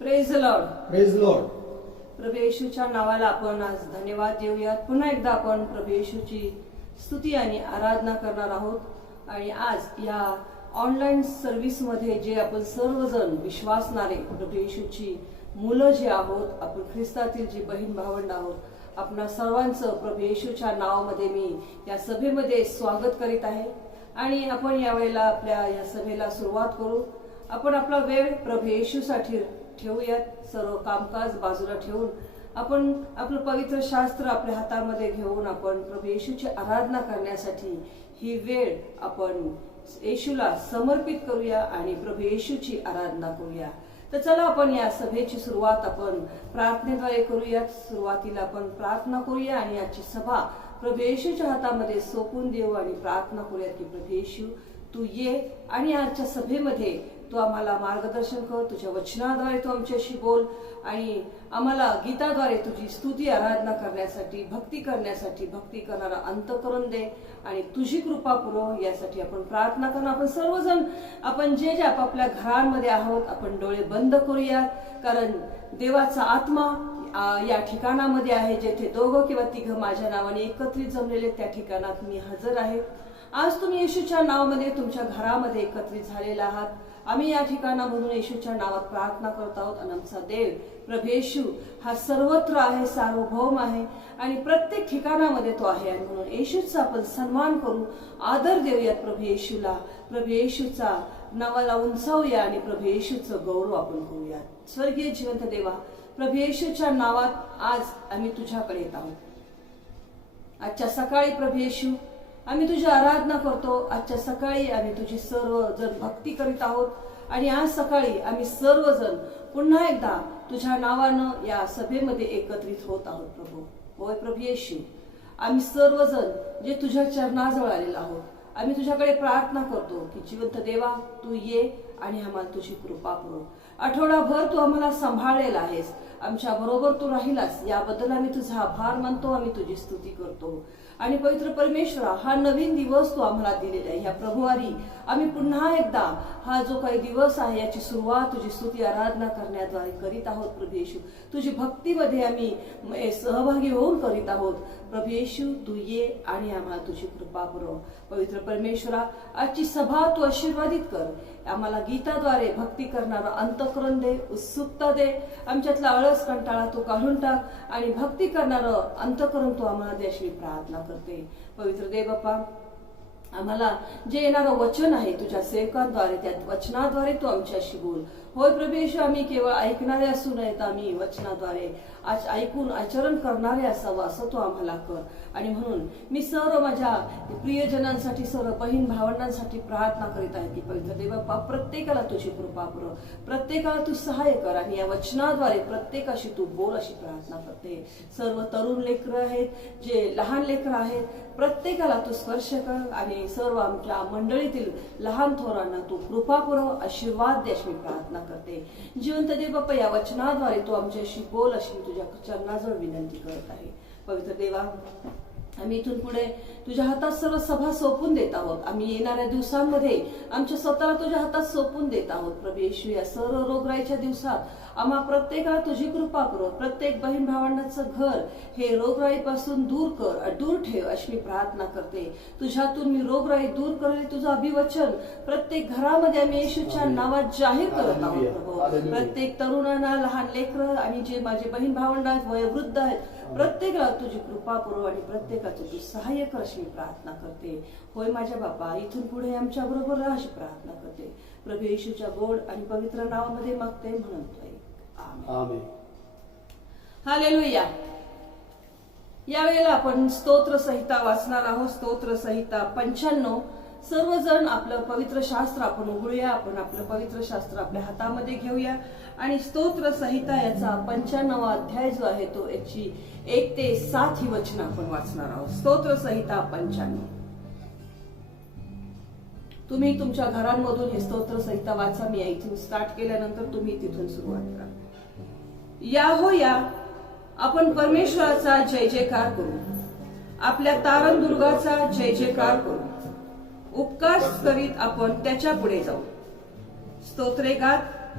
Praise Lord. Praise Lord. प्रभू येशूच्या नावाला आपण आज धन्यवाद देऊयात. पुन्हा एकदा आपण प्रभू येशूची स्तुती आणि आराधना करणार आहोत. आणि आज या ऑनलाईन सर्व्हिस मध्ये जे आपण सर्वजण विश्वासणारे प्रभू येशूची मुलं जे आहोत, आपण ख्रिस्तातील जी बहीण भावंड आहोत, आपणा सर्वांचं प्रभू येशूच्या नावामध्ये मी या सभेमध्ये स्वागत करीत आहे. आणि आपण यावेळेला आपल्या या सभेला सुरुवात करू. आपण आपला वेळ प्रभू येशूसाठी ठेवूयात. सर्व कामकाज बाजूला ठेवून आपण आपलं पवित्र शास्त्र आपल्या हातामध्ये घेऊन आपण प्रभू येशूची आराधना करण्यासाठी ही वेळ आपण येशूला समर्पित करूया आणि प्रभू येशूची आराधना करूया. तर चला आपण या सभेची सुरुवात आपण प्रार्थनेद्वारे करूया. सुरुवातीला आपण प्रार्थना करूया आणि याची सभा प्रभू येशूच्या हातामध्ये सोपून देऊ आणि प्रार्थना करूया की प्रभू येशू तू ये आणि आजच्या सभेमध्ये तू आम्हाला मार्गदर्शन कर. तुझ्या वचनाद्वारे तू आमच्याशी बोल आणि आम्हाला गीताद्वारे तुझी स्तुती आराधना करण्यासाठी, भक्ती करण्यासाठी, भक्ती करणारा अंतःकरण दे आणि तुझी कृपा पुरव. यासाठी आपण प्रार्थना करून आपण सर्वजण आपण जे जे आपापल्या घरांमध्ये आहोत आपण डोळे बंद करूया. कारण देवाचा आत्मा या ठिकाणामध्ये आहे. जेथे दोघं किंवा तिघं माझ्या नावाने एकत्रित जमलेले त्या ठिकाणात मी हजर आहे. आज तुम्ही येशूच्या नावामध्ये तुमच्या घरामध्ये एकत्रित झालेला आहात. आम्ही या ठिकाणामधून येशूच्या नावात प्रार्थना करत आहोत. आणि आमचा देव प्रभू येशू हा सर्वत्र आहे, सार्वभौम आहे आणि प्रत्येक ठिकाणामध्ये तो आहे. आणि म्हणून येशूचा आपण सन्मान करू, आदर देऊयात प्रभू येशूला. प्रभू येशूचा नावाला उंचावूया आणि प्रभू येशूचं गौरव आपण करूया. स्वर्गीय जिवंत देवा, प्रभू येशूच्या नावात आज आम्ही तुझ्याकडे येत आहोत. आजच्या सकाळी प्रभू येशू आम्ही तुझी आराधना करतो. आजच्या सकाळी आम्ही तुझी सर्वजण भक्ती करीत आहोत. आणि आज सकाळी आम्ही सर्वजण पुन्हा एकदा तुझ्या नावानं या सभेमध्ये एकत्रित होत आहोत. प्रभू होय प्रभू येशू, आम्ही सर्वजण जे तुझ्या चरणाजवळ आलेलो आहोत, आम्ही तुझ्याकडे प्रार्थना करतो की जिवंत देवा तू ये आणि आम्हाला तुझी कृपा पुरव. आठवडाभर तू आम्हाला सांभाळलेला आहेस, आमच्या बरोबर तू राहिलास, याबद्दल आम्ही तुझा आभार मानतो, आम्ही तुझी स्तुती करतो. आणि पवित्र परमेश्वरा, हा नवीन दिवस तू आम्हाला दिलेला आहे. ह्या प्रभुवारी आम्ही पुन्हा एकदा हा जो काही दिवस आहे याची सुरुवात तुझी स्तुती आराधना करण्याद्वारे करीत आहोत. प्रभू येशू, तुझी भक्तीमध्ये आम्ही सहभागी होऊन करीत आहोत. प्रभू येशू तू ये आणि आम्हाला तुझी कृपा पुरव. पवित्र परमेश्वरा, आजची सभा तू आशीर्वादित कर. आम्हाला गीताद्वारे भक्ती करणारा अंतःकरण दे, उत्सुकता दे. आमच्यातला आळस कंटाळा तू काढून टाक आणि भक्ती करणारं अंतःकरण तू आम्हाला दे अशी प्रार्थना करते. पवित्र देव बाप्पा, आम्हाला जे येणारं वचन आहे तुझ्या सेवकांद्वारे, त्या वचनाद्वारे तू आमच्याशी बोल. होय प्रभू येशू, आम्ही केवळ ऐकणारे असू नयेत, आम्ही वचनाद्वारे आज ऐकून आचरण करणारे असावं असं तू आम्हाला कर. आणि म्हणून मी सर्व माझ्या प्रियजनांसाठी, सर्व बहीण भावंडांसाठी प्रार्थना करीत आहे की पवित्र देव बाप्पा, प्रत्येकाला तुझी कृपा पुरव, प्रत्येकाला तू सहाय्य कर आणि या वचनाद्वारे प्रत्येकाशी तू बोल अशी प्रार्थना करते. सर्व तरुण लेकरं आहेत, जे लहान लेकरं आहेत, प्रत्येकाला तू स्पर्श कर आणि सर्व आमच्या मंडळीतील लहान थोरांना तू कृपा पुरव, आशीर्वाद दे अशी प्रार्थना करते. जिवंत देव बाप्पा, या वचनाद्वारे तू आमच्याशी बोल अशी तुझ्या चरणाजवळ विनंती करत आहे. पवित्र देवा, आम्ही इथून पुढे तुझ्या हातात सर्व सभा सोपून देत आहोत. आम्ही येणाऱ्या दिवसांमध्ये आमच्या स्वतःला तुझ्या हातात सोपून देत आहोत. प्रभू येशू, या सर्व रोगराईच्या दिवसात आम्हा प्रत्येकाला तुझी कृपा करो. प्रत्येक बहीण भावंडांचं घर हे रोगराईपासून दूर ठेव अशी मी प्रार्थना करते. तुझ्यातून मी रोगराई दूर करेल तुझं अभिवचन प्रत्येक घरामध्ये आम्ही येशूच्या नावात जाहीर करत आहोत. प्रभू, प्रत्येक तरुणांना, लहान लेकरं आणि जे माझे बहीण भावंड आहेत, वयोवृद्ध आहेत, प्रत्येकाला तुझी कृपा पुरव आणि प्रत्येकाचं तू सहाय्य कर अशी मी प्रार्थना करते. होय माझ्या बापा, इथून पुढे आमच्या बरोबर राहा अशी प्रार्थना करते. प्रभू येशूच्या गोड आणि पवित्र नावामध्ये मागते, म्हणतोय आमेन. हालेलुया. यावेळेला आपण स्तोत्र संहिता वाचणार आहोत. स्तोत्र संहिता 95. सर्वजण आपलं पवित्र शास्त्र आपण उघडूया. आपण आपलं पवित्र शास्त्र आपल्या हातामध्ये घेऊया आणि स्तोत्र संहिता याचा 95वा अध्याय जो आहे तो याची 1 ते 7 ही वचन आपण वाचणार आहोत. स्तोत्र संहिता 95. तुम्ही तुमच्या घरांमधून हे स्तोत्र संहिता वाचा. मी इथून स्टार्ट केल्यानंतर तुम्ही तिथून सुरुवात करा. या हो या, आपण परमेश्वराचा जय जयकार करू, आपल्या तारणदुर्गाचा जय जयकार करू. उपकार करीत आपण त्याच्या पुढे जाऊ. स्तोत्रे गात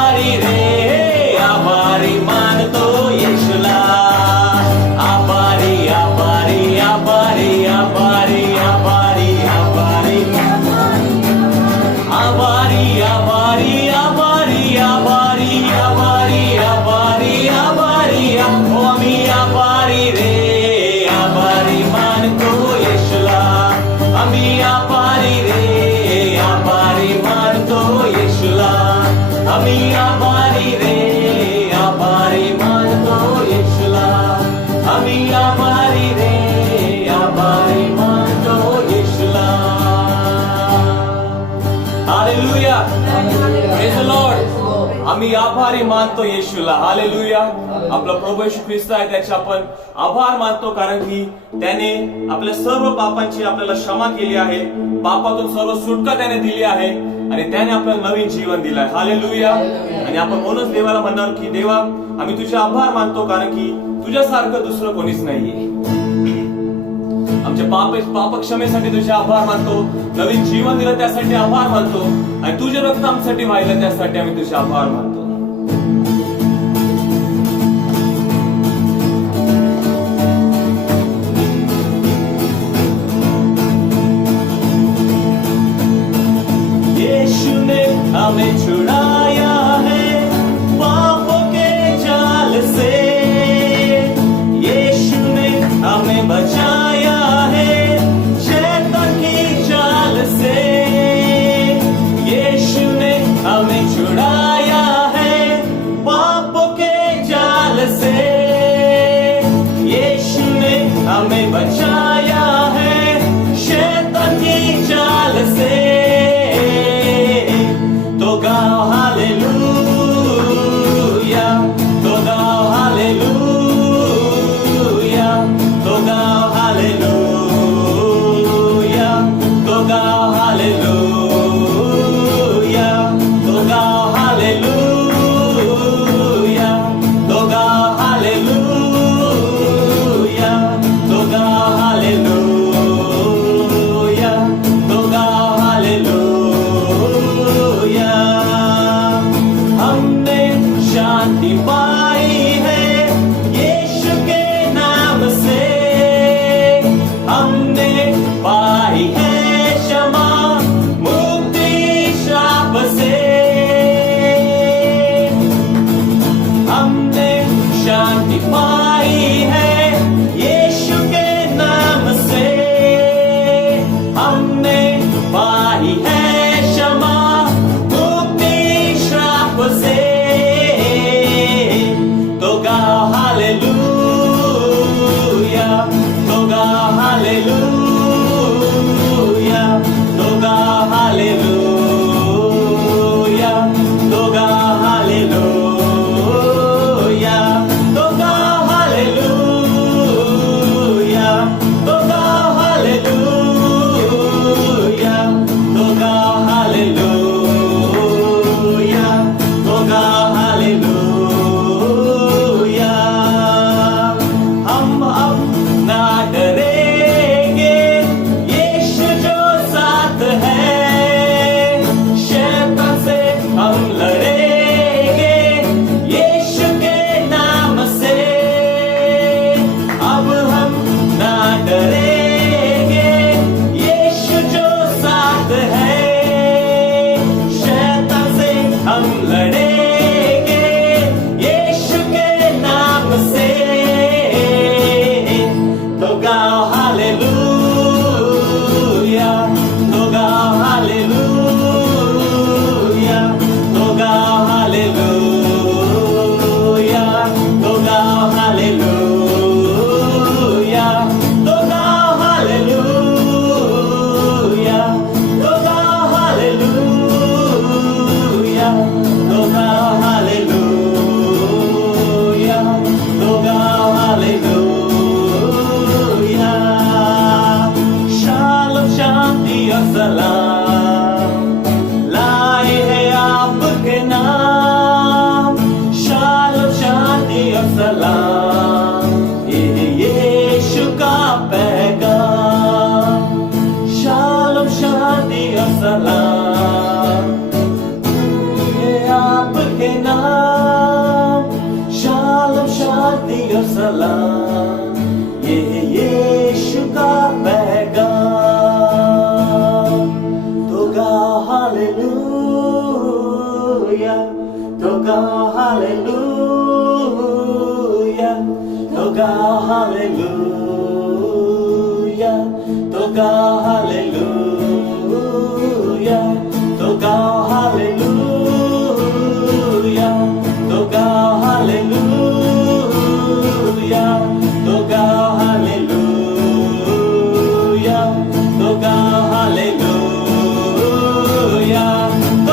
हालेलुया. Praise the Lord. आम्ही आभारी मानतो येशूला. हालेलुया. आपला प्रभू येशू ख्रिस्त आहे, त्याचे आपण आभार मानतो, कारण की त्याने आपल्या सर्व पापांची आपल्याला क्षमा केली आहे, पापातून सर्व सुटका त्याने दिली आहे आणि त्याने आपल्याला नवीन जीवन दिलंय. हालेलुया. आणि आपण म्हणूनच देवाला म्हणणार की देवा, आम्ही तुझे आभार मानतो, कारण की तुझ्यासारखं दुसरं कोणीच नाहीये. आमच्या पाप क्षमेसाठी तुझे आभार मानतो, नवीन जीवन दिलं त्यासाठी आभार मानतो, आणि तुझे रक्त आमच्यासाठी वाहिलं त्यासाठी आम्ही तुझे आभार मानतो. यीशु ने हमें छुड़ाया है पापों के जाल से, यीशु ने हमें बचाया है शैतान की चाल से, यीशु ने हमें छुड़ाया है पापों के जाल से, यीशु ने हमें बचाया है शैतान की चाल से. तो गाओ हालेलुया, तो गाओ हालेलुया, तो गाओ हालेलुया, तो गाओ हालेलुया, तो गाओ हालेलुया, तो गाओ हालेलुया, तो गाओ हालेलुया, तो गाओ हालेलुया. हमने शांति पाई है यीशु के नाम से, हमने पाई है क्षमा मुक्ति शाप से, हमने शांति पाई है यीशु के नाम से, हमने पाई है क्षमा मुक्ति शाप से. तो गाओ हालेलुया, तो गाओ हालेलुया, तो गाओ हालेलुया, तो गाओ हालेलुया, तो गाओ हालेलुया, तो गाओ हालेलुया, तो गाओ हालेलुया, तो गाओ हालेलुया. हम अब ना डरेंगे, यीशु जो साथ है, शैतान से हम लड़ेंगे यीशु के नाम से. अब हम ना डरेंगे, यीशु जो साथ है, शैतान से हम लड़ेंगे यीशु के नाम से. तो गाओ हालेलुया, तो गाओ हालेलुया, तो गाओ हालेलुया, तो गाओ हालेलुया, तो गाओ हालेलुया, तो गाओ हालेलुया, तो गाओ हालेलुया, तो गाओ हालेलुया. शालोम शांति और सलाम लाए हैं आपके नाम, शालोम शांति और सलाम ये यीशु का पैगाम, शालोम शांति और सलाम ये आपके नाम, शालोम शांति और सलाम ये यीशु का पैगाम. तो गाओ हालेलुया, तो गाओ हालेलुया, तो गाओ हालेलुया, तो गाओ हालेलुया, तो गाओ हालेलुया, तो गाओ हालेलुया, तो गाओ हालेलुया, तो गाओ हालेलुया, तो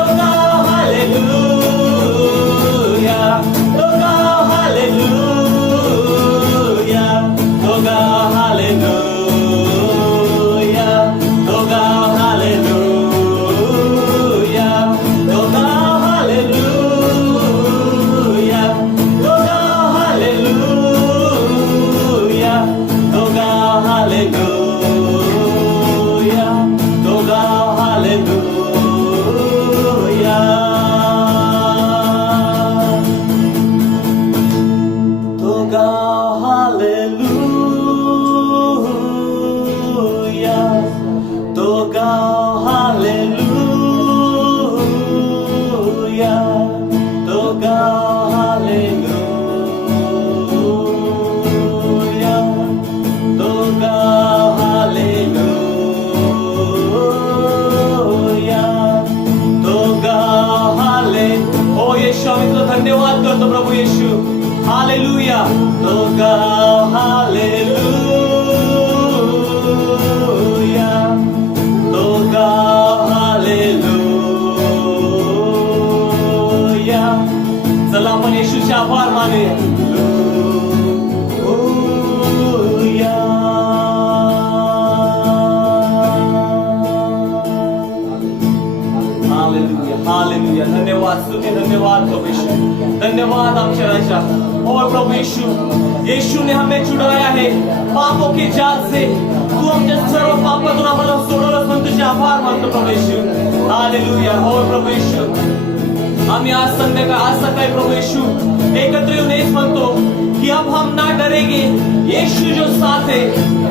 येशू आम्ही तुझा धन्यवाद करतो प्रभू येशू हालेलुया तो गाव हालेलुया तो गाव हालेलुया चला आपण येशूचे आभार मानूया हालेलुया धन्यवाद स्तुती धन्यवाद प्रभु यीशु धन्यवाद आमच्या राजा और प्रभु यीशु यीशु ने हमें छुड़ाया है पापों के जाल से तू आमच्या सर्व पापातून आम्हाला सोडवलं म्हणून तुझे आभार मानतो प्रभु यीशु हालेलुया और प्रभु यीशु आम्ही आज सकाळी प्रभु यीशु एकत्र येऊन हेच म्हणतो कि अब हम ना डरेंगे यीशु जो साथ है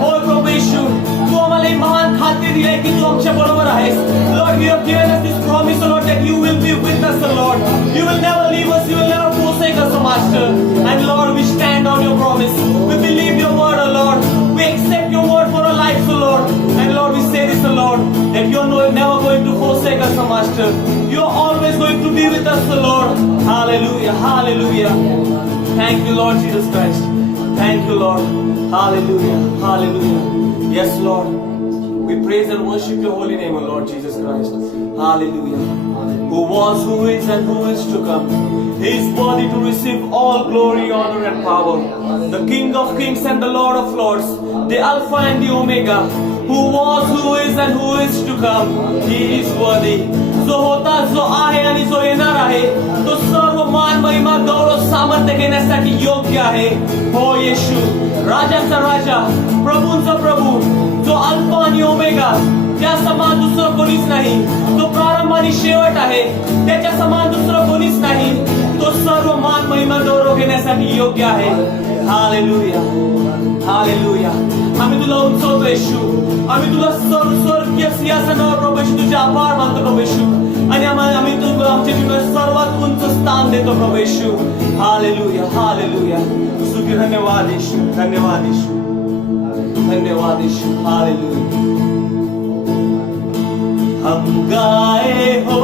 और प्रभु यीशु तू आम्हाला महान खातिर दिले की तू आमच्या बरोबर आहेस Lord you have given us this promise Lord that you will be with us Lord you will never leave us you will never forsake us master and lord we stand on your promise we believe your word oh lord we accept your word for our lives oh lord and lord we say this oh lord that you are never going to forsake us master you are always going to be with us oh lord hallelujah hallelujah thank you lord Jesus Christ thank you lord hallelujah hallelujah yes lord we praise and worship your holy name, O Lord Jesus Christ. Hallelujah. Who was, who is, and who is to come. He is worthy to receive all glory, honor, and power. The King of kings and the Lord of lords. The Alpha and the Omega. Who was, who is, and who is to come. He is worthy. जो होता जो आहे आणि जो येणार आहे तो सर्व मान महिमा गौरव सामर्थ्य घेण्यासाठी योग्य आहे हो येशू राजाचा राजा प्रभूंचा प्रभू जो अल्फा आणि ओमेगा त्या समान दुसरं कोणीच नाही तो प्रारंभ आणि शेवट आहे त्याच्या समान दुसरं कोणीच नाही तो सर्व मान महिमा गौरव घेण्यासाठी योग्य आहे हालेलुया हालेलुया आम्ही तुला उंचवतो येशू आम्ही तुला स्वर्गीय सिंहासनावर प्रभू येशू तुझे आभार मानतो प्रभू येशू आणि आम्ही तुला आमच्या जीवनात सर्वात उंच स्थान देतो प्रभू येशू हालेलुया हालेलुया स्तुती धन्यवाद येशू धन्यवाद येशू धन्यवाद यीशु हालेलुया हम गाए हो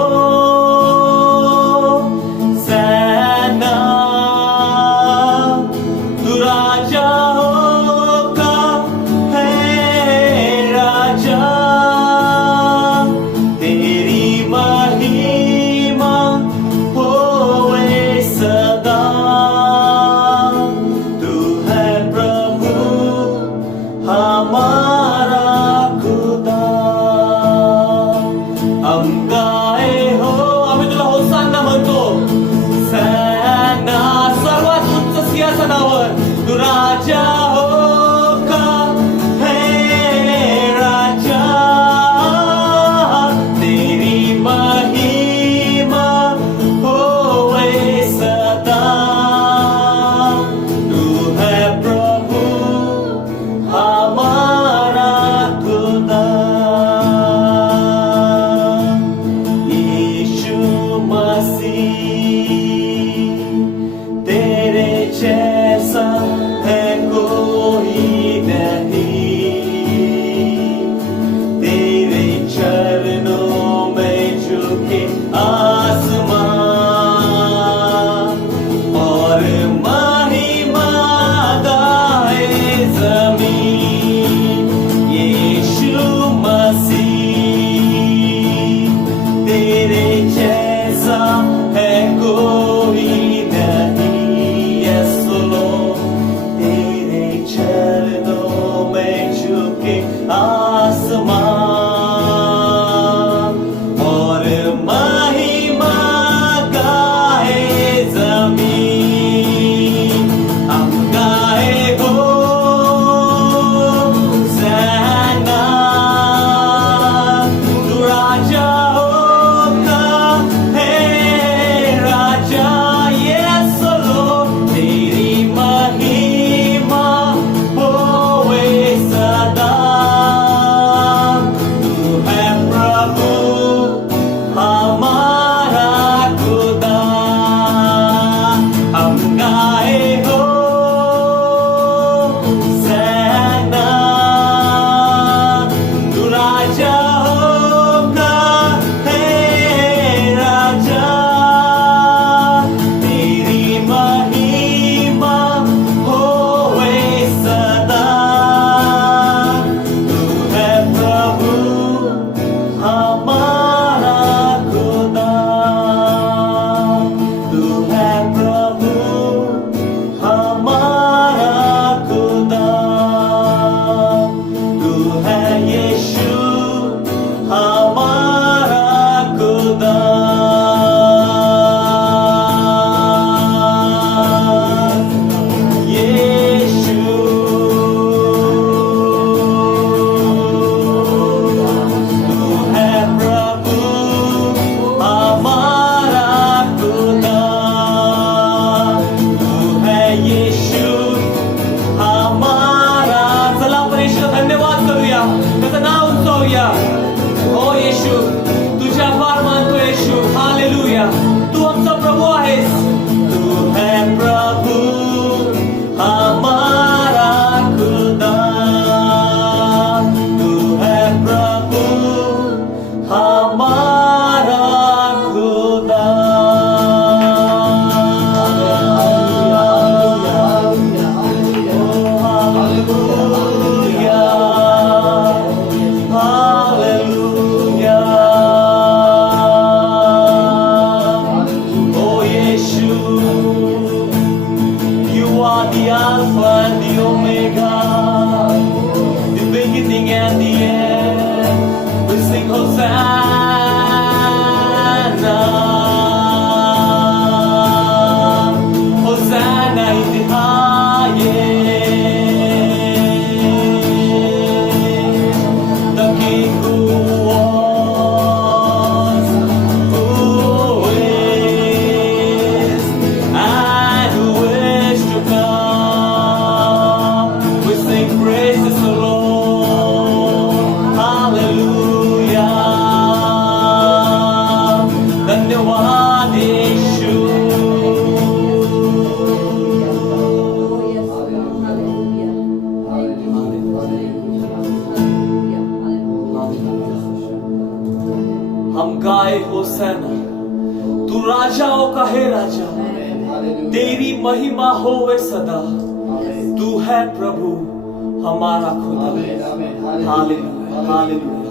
सैना तू राजा होगा है राजा तेरी महिमा होए सदा तू है प्रभु हमारा खुदा हम गाए हो आम्ही तुला होसाना म्हणतो सैना सर्वात उच्च सिंहासनावर तू राजा होगा है राजा तेरी महिमा होए सदा तू है प्रभु हमारा खुदा यीशु मसीह तेरे जैसा है कोई नहीं तेरे चरणों में झुके आसमान और महिमा गाए जमीन यीशु मसीह तेरे जैसा है कोई नहीं यस लॉर्ड तेरे चरणों में झुके आसमान और महिमा धन्यवाद येशू. हम गाए होसैना, तू राजाओं का है राजा, तेरी महिमा होवे सदा, तू है प्रभु हमारा खुदा. Hallelujah, hallelujah.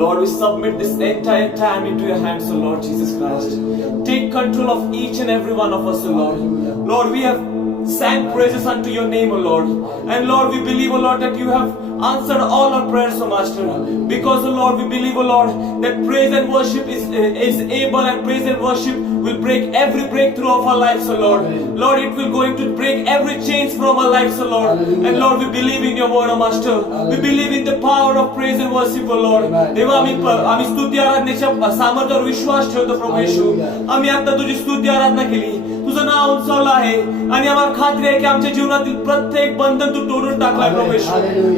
Lord, we submit this entire time into your hands, O Lord Jesus Christ. Take control of each and every one of us, O Lord. Lord, we have sang praises unto your name, O Lord. And Lord, we believe, O Lord, that you have answered all our prayers, O Master. Because, O Lord, we believe, O Lord, that praise and worship is able, and praise and worship will break every breakthrough of our lives, O Lord. Lord, it will going to break every chains from our lives, O Lord. And Lord, we believe in your word, O Master. We believe in the power of praise and worship, O Lord. तेव्हा आम्ही स्तुती आराधनेच्या सामर्थ्यावर विश्वास ठेवतो प्रभू येशू. आम्ही आता तुझी स्तुती आराधना केली, तुझं नाव उंचावलं आहे आणि आम्हाला खात्री आहे की आमच्या जीवनातील प्रत्येक बंधन तू तोडून टाकलाय प्रभू येशू.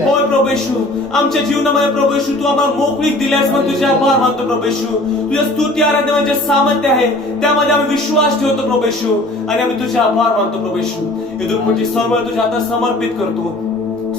होय प्रभू येशू, आमच्या जीवनामध्ये प्रभू येशू तू आम्हाला मोकळीक दिल्यास म्हणून तुझे आभार मानतो प्रभू येशू. तुझ्या स्तुती आराधनेमध्ये सामर्थ्य आहे त्यामध्ये आम्ही विश्वास ठेवतो प्रभू येशू आणि आम्ही तुझे आभार मानतो प्रभू येशू. इथून पुढची सर्व तुझ्या हातात समर्पित करतो.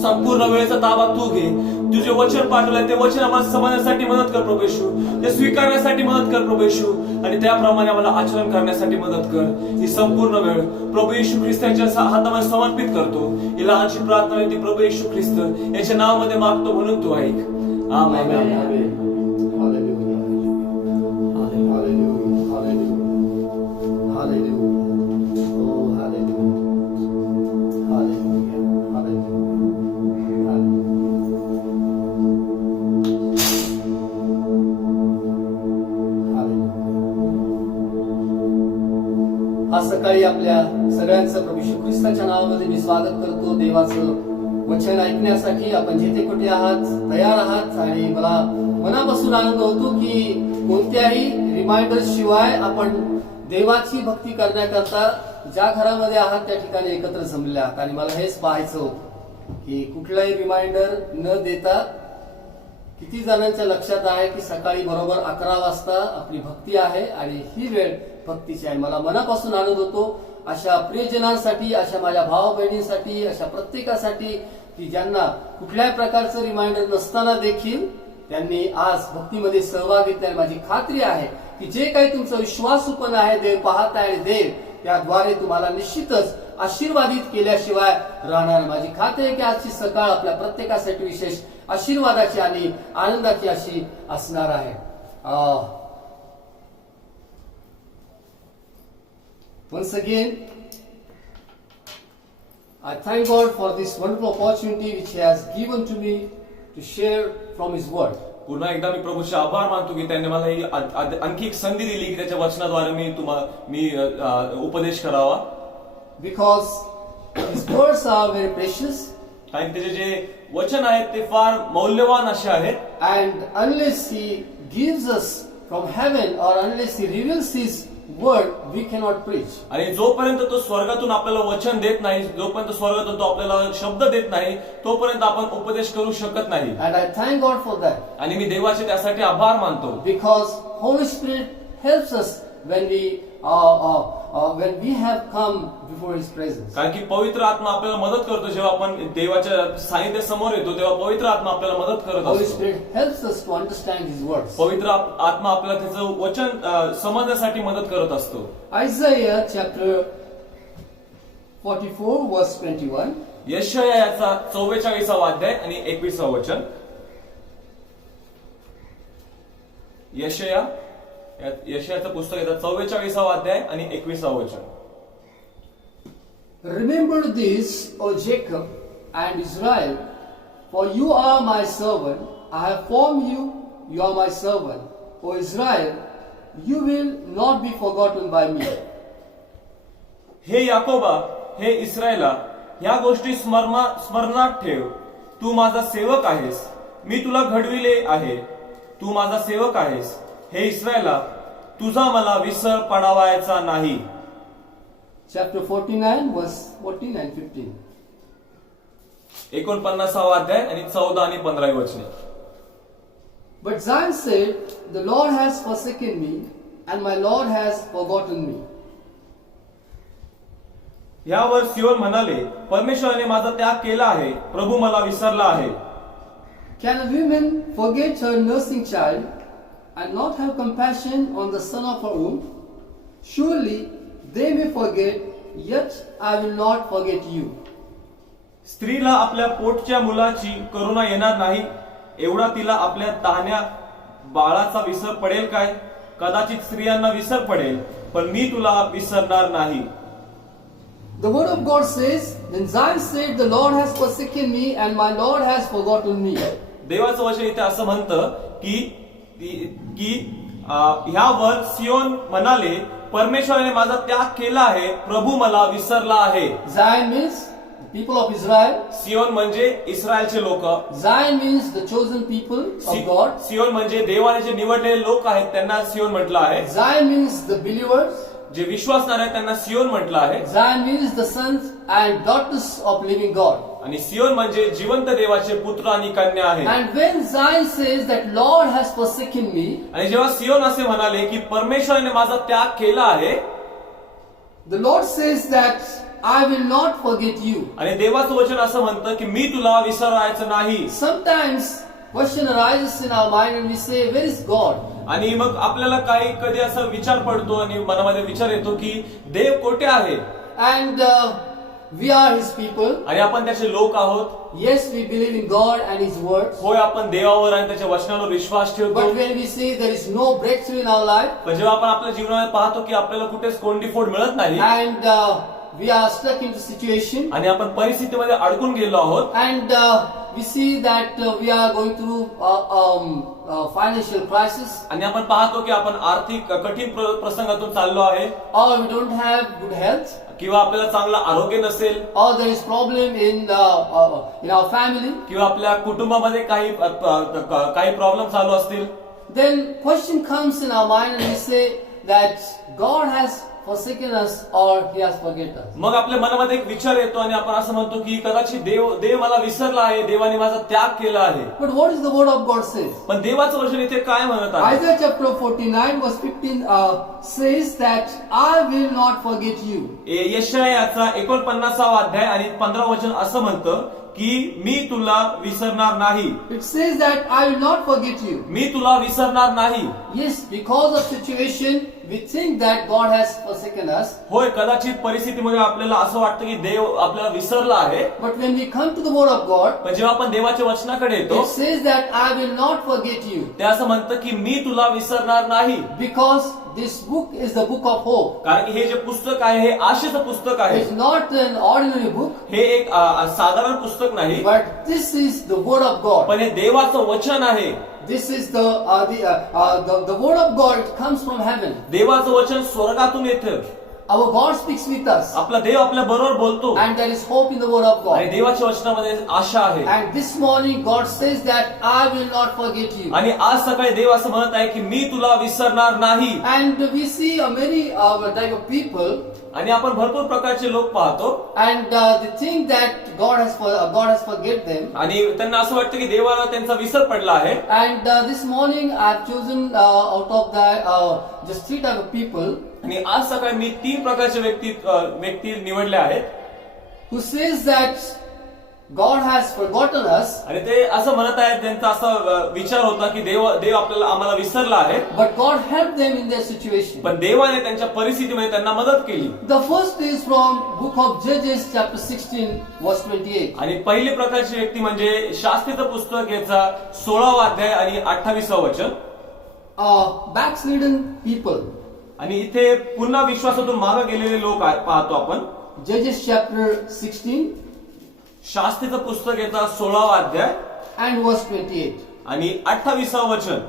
संपूर्ण वेळेचा ताबा तू घे. तुझे वचन पाठवलंय ते वचन आम्हाला समजण्यासाठी मदत कर प्रभू येशू, ते स्वीकारण्यासाठी मदत कर प्रभू येशू आणि त्याप्रमाणे आम्हाला आचरण करण्यासाठी मदत कर. ही संपूर्ण वेळ प्रभू येशू ख्रिस्ताच्या हातामध्ये समर्पित करतो. ही लहानशी प्रार्थना आहे ती प्रभू येशू ख्रिस्त याच्या नावामध्ये मागतो म्हणून तू ऐक. आमेन. आज सकाळी आपल्या सगळ्यांचं प्रभू येशू ख्रिस्ताच्या नावामध्ये मी स्वागत करतो. देवाचं वचन ऐकण्यासाठी आपण जिथे कुठे आहात तयार आहात आणि मला मनापासून आनंद होतो की कोणत्याही रिमाइंडर शिवाय आपण देवाची भक्ती करण्याकरता ज्या घरामध्ये आहात त्या ठिकाणी एकत्र जमले आहात. आणि मला हेच पाहायचं होतं की कुठलाही रिमाइंडर न देता किती जणांच्या लक्षात आहे की सकाळी बरोबर 11 वाजता आपली भक्ती आहे आणि ही वेळ भक्तीची आहे. मला मनापासून आनंद होतो अशा प्रियजनांसाठी, अशा माझ्या भावा बहिणींसाठी, अशा प्रत्येकासाठी की ज्यांना कुठल्याही प्रकारचं रिमाइंडर नसताना देखील त्यांनी आज भक्तीमध्ये सहभाग घेतला. माझी खात्री आहे की जे काही तुमचं विश्वासूपण आहे देव पाहत आहे आणि देव त्याद्वारे तुम्हाला निश्चितच आशीर्वादित केल्याशिवाय राहणार. माझी खात्री आहे की आजची सकाळ आपल्या प्रत्येकासाठी विशेष आशीर्वादाची आणि आनंदाची अशी असणार आहे. Once again, I thank God for this wonderful opportunity which He has given to me to share from His Word. पुन्हा एकदा मी प्रभूचे आभार मानतो की त्यांनी मला ही आणखी एक संधी दिली की त्याच्या वचनाद्वारे मी उपदेश करावा. Because His words are very precious. कारण त्याचे जे वचन आहेत ते फार मौल्यवान असे आहेत. And unless He gives us from heaven or unless He reveals His word, we cannot preach. आणि जोपर्यंत तो स्वर्गातून आपल्याला वचन देत नाही, जोपर्यंत स्वर्गातून तो आपल्याला शब्द देत नाही, तोपर्यंत आपण उपदेश करू शकत नाही. And I thank God for that. आणि मी देवाचे त्यासाठी आभार मानतो. Because Holy Spirit helps us when we have come before His presence. कारण की पवित्र आत्मा आपल्याला मदत करतो. जेव्हा आपण देवाच्या सानिध्या समोर येतो तेव्हा पवित्र आत्मा आपल्याला मदत करत Holy असतो. Spirit helps us to understand His words. पवित्र आत्मा आपल्याला त्याचं वचन समजण्यासाठी मदत करत असतो. Isaiah chapter 44 verse 21. यशाया याचा 44वा अध्याय आणि 21वा वचन. यशायाचं पुस्तक येतं 44वा अध्याय आणि 21वा वचन. Remember this, O Jacob and Israel, for you are my servant. I have formed you, you are my servant. O Israel, you will not be forgotten by me. हे याकोबा, हे इस्रायला, ह्या गोष्टी स्मरणात ठेव. तू माझा सेवक आहेस, मी तुला घडविले आहे. तू माझा सेवक आहेस. हे इस्रायला, तुझा मला विसर पडावायचा नाही. Chapter 49 verse 14 and 15. 49वा अध्याय आणि 14 आणि 15 वचने. But Zion said, the Lord has forsaken me, and my Lord has forgotten me. यावर सियोन म्हणाले, परमेश्वराने माझा त्याग केला आहे, प्रभू मला विसरला आहे. Can a woman forget her nursing child and not have compassion on the son of her womb? Surely they may forget, yet I will not forget you. स्त्रीला आपल्या पोटच्या मुलाची करुणा येणार नाही, एवढा तिला आपल्या तहान्या बाळाचा विसर पडेल काय? कदाचित स्त्रियांना विसर पडेल, पण मी तुला विसरणार नाही. The word of God says, then Zion said, the Lord has forsaken me and my Lord has forgotten me. देवाचं वचन इथे असं म्हणतं की ह्यावर सियोन म्हणाले, परमेश्वराने माझा त्याग केला आहे, प्रभू मला विसरला आहे. Zion means the people of Israel. सियोन म्हणजे इस्रायलचे लोक. Zion means the chosen people of God. सियोन म्हणजे देवाने जे निवडलेले लोक आहेत त्यांना सियोन म्हटलं आहे. Zion means the believers. जे विश्वासणारे आहेत त्यांना सियोन म्हटलं आहे. Zion means the sons and daughters of living God. आणि सियोन म्हणजे जिवंत देवाचे पुत्र आणि कन्या आहे. And when Zion says that Lord has forsaken me, आणि जेव्हा सियोन असे म्हणाले की परमेश्वराने माझा त्याग केला आहे, the Lord says that I will not forget you. आणि देवाचं वचन असं म्हणतं की मी तुला विसरायचं नाही. Sometimes question arises in our mind and we say, where is God? आणि मग आपल्याला काही कधी असा विचार पडतो आणि मनामध्ये विचार येतो की देव कोठे आहे? And we are His people. आणि आपण त्याचे लोक आहोत. Yes, we believe in God and His words. होय, आपण देवावर आणि त्याच्या वचनावर विश्वास ठेवतो. But when we see there is no breakthrough in our life, पण जेव्हा आपण आपल्या जीवनात पाहतो की आपल्याला कुठेच कोंडीफोड मिळत नाही and we are stuck into situation, आणि आपण परिस्थितीमध्ये अडकून गेलो आहोत, and we see that we are going through financial crisis, आणि आपण पाहतो की आपण आर्थिक कठीण प्रसंगातून चाललो आहे, or we don't have good health, किंवा आपल्याला चांगलं आरोग्य नसेल, or there is problem in our family, किंवा आपल्या कुटुंबामध्ये काही प्रॉब्लेम चालू असतील, then question comes in our mind and we say that God has forsaken us or He has forgotten us. मग आपल्या मनामध्ये एक विचार येतो आणि आपण असं म्हणतो की कदाचित देव मला विसरला आहे, देवाने माझा त्याग केला आहे. But what is the word of God says? पण देवाचं वचन इथे काय म्हणत आहे? Isaiah chapter 49 verse 15 says that I will not forget you. यशायाचा 49वा अध्याय आणि 15 वचन असं म्हणतं की मी तुला विसरणार नाही. It says that I will not forget you. मी तुला विसरणार नाही. Yes, because of situation, we think that God has forsaken us. होय, कदाचित परिस्थितीमध्ये आपल्याला असं वाटतं की देव आपल्याला विसरला आहे. But when we come to the word of God, पण जेव्हा आपण देवाच्या वचनाकडे येतो, it says that I will not forget you. ते असं म्हणतं की मी तुला विसरणार नाही. Because this book is the book of hope. कारण की हे जे पुस्तक आहे हे आशेचं पुस्तक आहे. It's not an ordinary book, हे एक साधारण पुस्तक नाही, but this is the word of God. पण हे देवाचं वचन आहे. This is the word of God. It comes from heaven. देवाचं वचन स्वर्गातून येतं. Our God speaks with us, आपला देव आपल्या बरोबर बोलतो and there is hope in the word of आणि God. देवाच्या वचनामध्ये आशा आहे. And this morning God says that I will not forget you. आणि आज सकाळी देव असं म्हणत आहे की मी तुला विसरणार नाही. And we see many type of people, आणि आपण भरपूर प्रकारचे लोक पाहतो and they think that God has forget them. आणि त्यांना असं वाटतं की देवाला त्यांचा विसर पडला आहे. And this morning I have chosen out of the just three type of people आणि आज सकाळी मी 3 प्रकारचे व्यक्ती निवडले आहेत who says that God has forgotten us, आणि ते असं म्हणत आहेत, त्यांचा असा विचार होता की देव आम्हाला विसरला आहे, but God helped them in their situation. पण देवाने त्यांच्या परिस्थितीमध्ये त्यांना मदत केली. The first is from book of Judges chapter 16 verse 28. आणि पहिली प्रकारची व्यक्ती म्हणजे शास्त्रीचं पुस्तक याचा 16वा अध्याय आणि 28वा वचन. Backslidden people. आणि इथे पुन्हा विश्वासातून मागे गेलेले लोक पाहतो आपण. Judges chapter 16 शास्त्रीचं पुस्तक याचा 16वा अध्याय and verse 28. आणि 28वा वचन.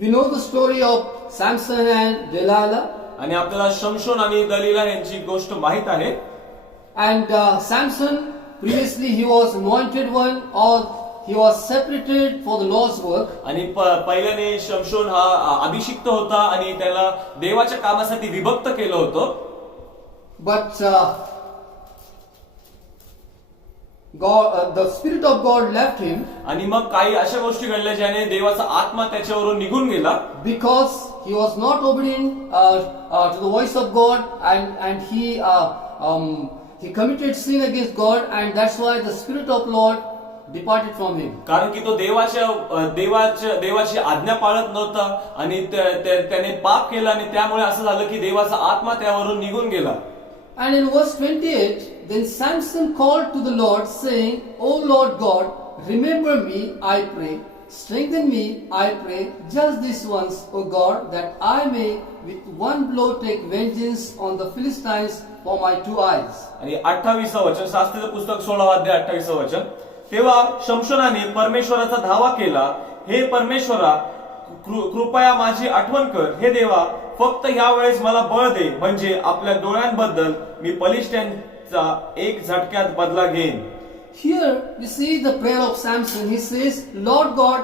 We know the story of Samson and Delilah. आणि आपल्याला शमशोन आणि दलीला यांची गोष्ट माहित आहे. And Samson, previously he was anointed one, or he was separated for the Lord's work. आणि पहिल्याने शमशोन हा अभिषिक्त होता आणि त्याला देवाच्या कामासाठी विभक्त केलं होतं. But the Spirit of God left him आणि मग काही अशा गोष्टी घडल्या ज्याने देवाचा आत्मा त्याच्यावरून निघून गेला, because he was not obedient to the voice of God, and he committed sin against God, and that's why the Spirit of Lord departed from him. कारण की तो देवाची आज्ञा पाळत नव्हता आणि त्याने पाप केला आणि त्यामुळे असं झालं की देवाचा आत्मा त्यावरून निघून गेला. And in verse 28, then Samson called to the Lord, saying, O Lord God, remember me, I pray. Strengthen me, I pray, just this once, O God, that I may with one blow take vengeance on the Philistines for my 2 eyes. आणि 28 वचन, शास्त्रीचं पुस्तक 16 अध्याय 28 वचन. तेव्हा शमशोनाने परमेश्वराचा धावा केला, हे परमेश्वरा, कृपया माझी आठवण कर. हे देवा, फक्त ह्या वेळेस मला बळ दे, म्हणजे आपल्या डोळ्यांबद्दल मी पलिष्ठ्यांचा एक झटक्यात बदला घेईन. Here we see the prayer of Samson. He says, Lord God,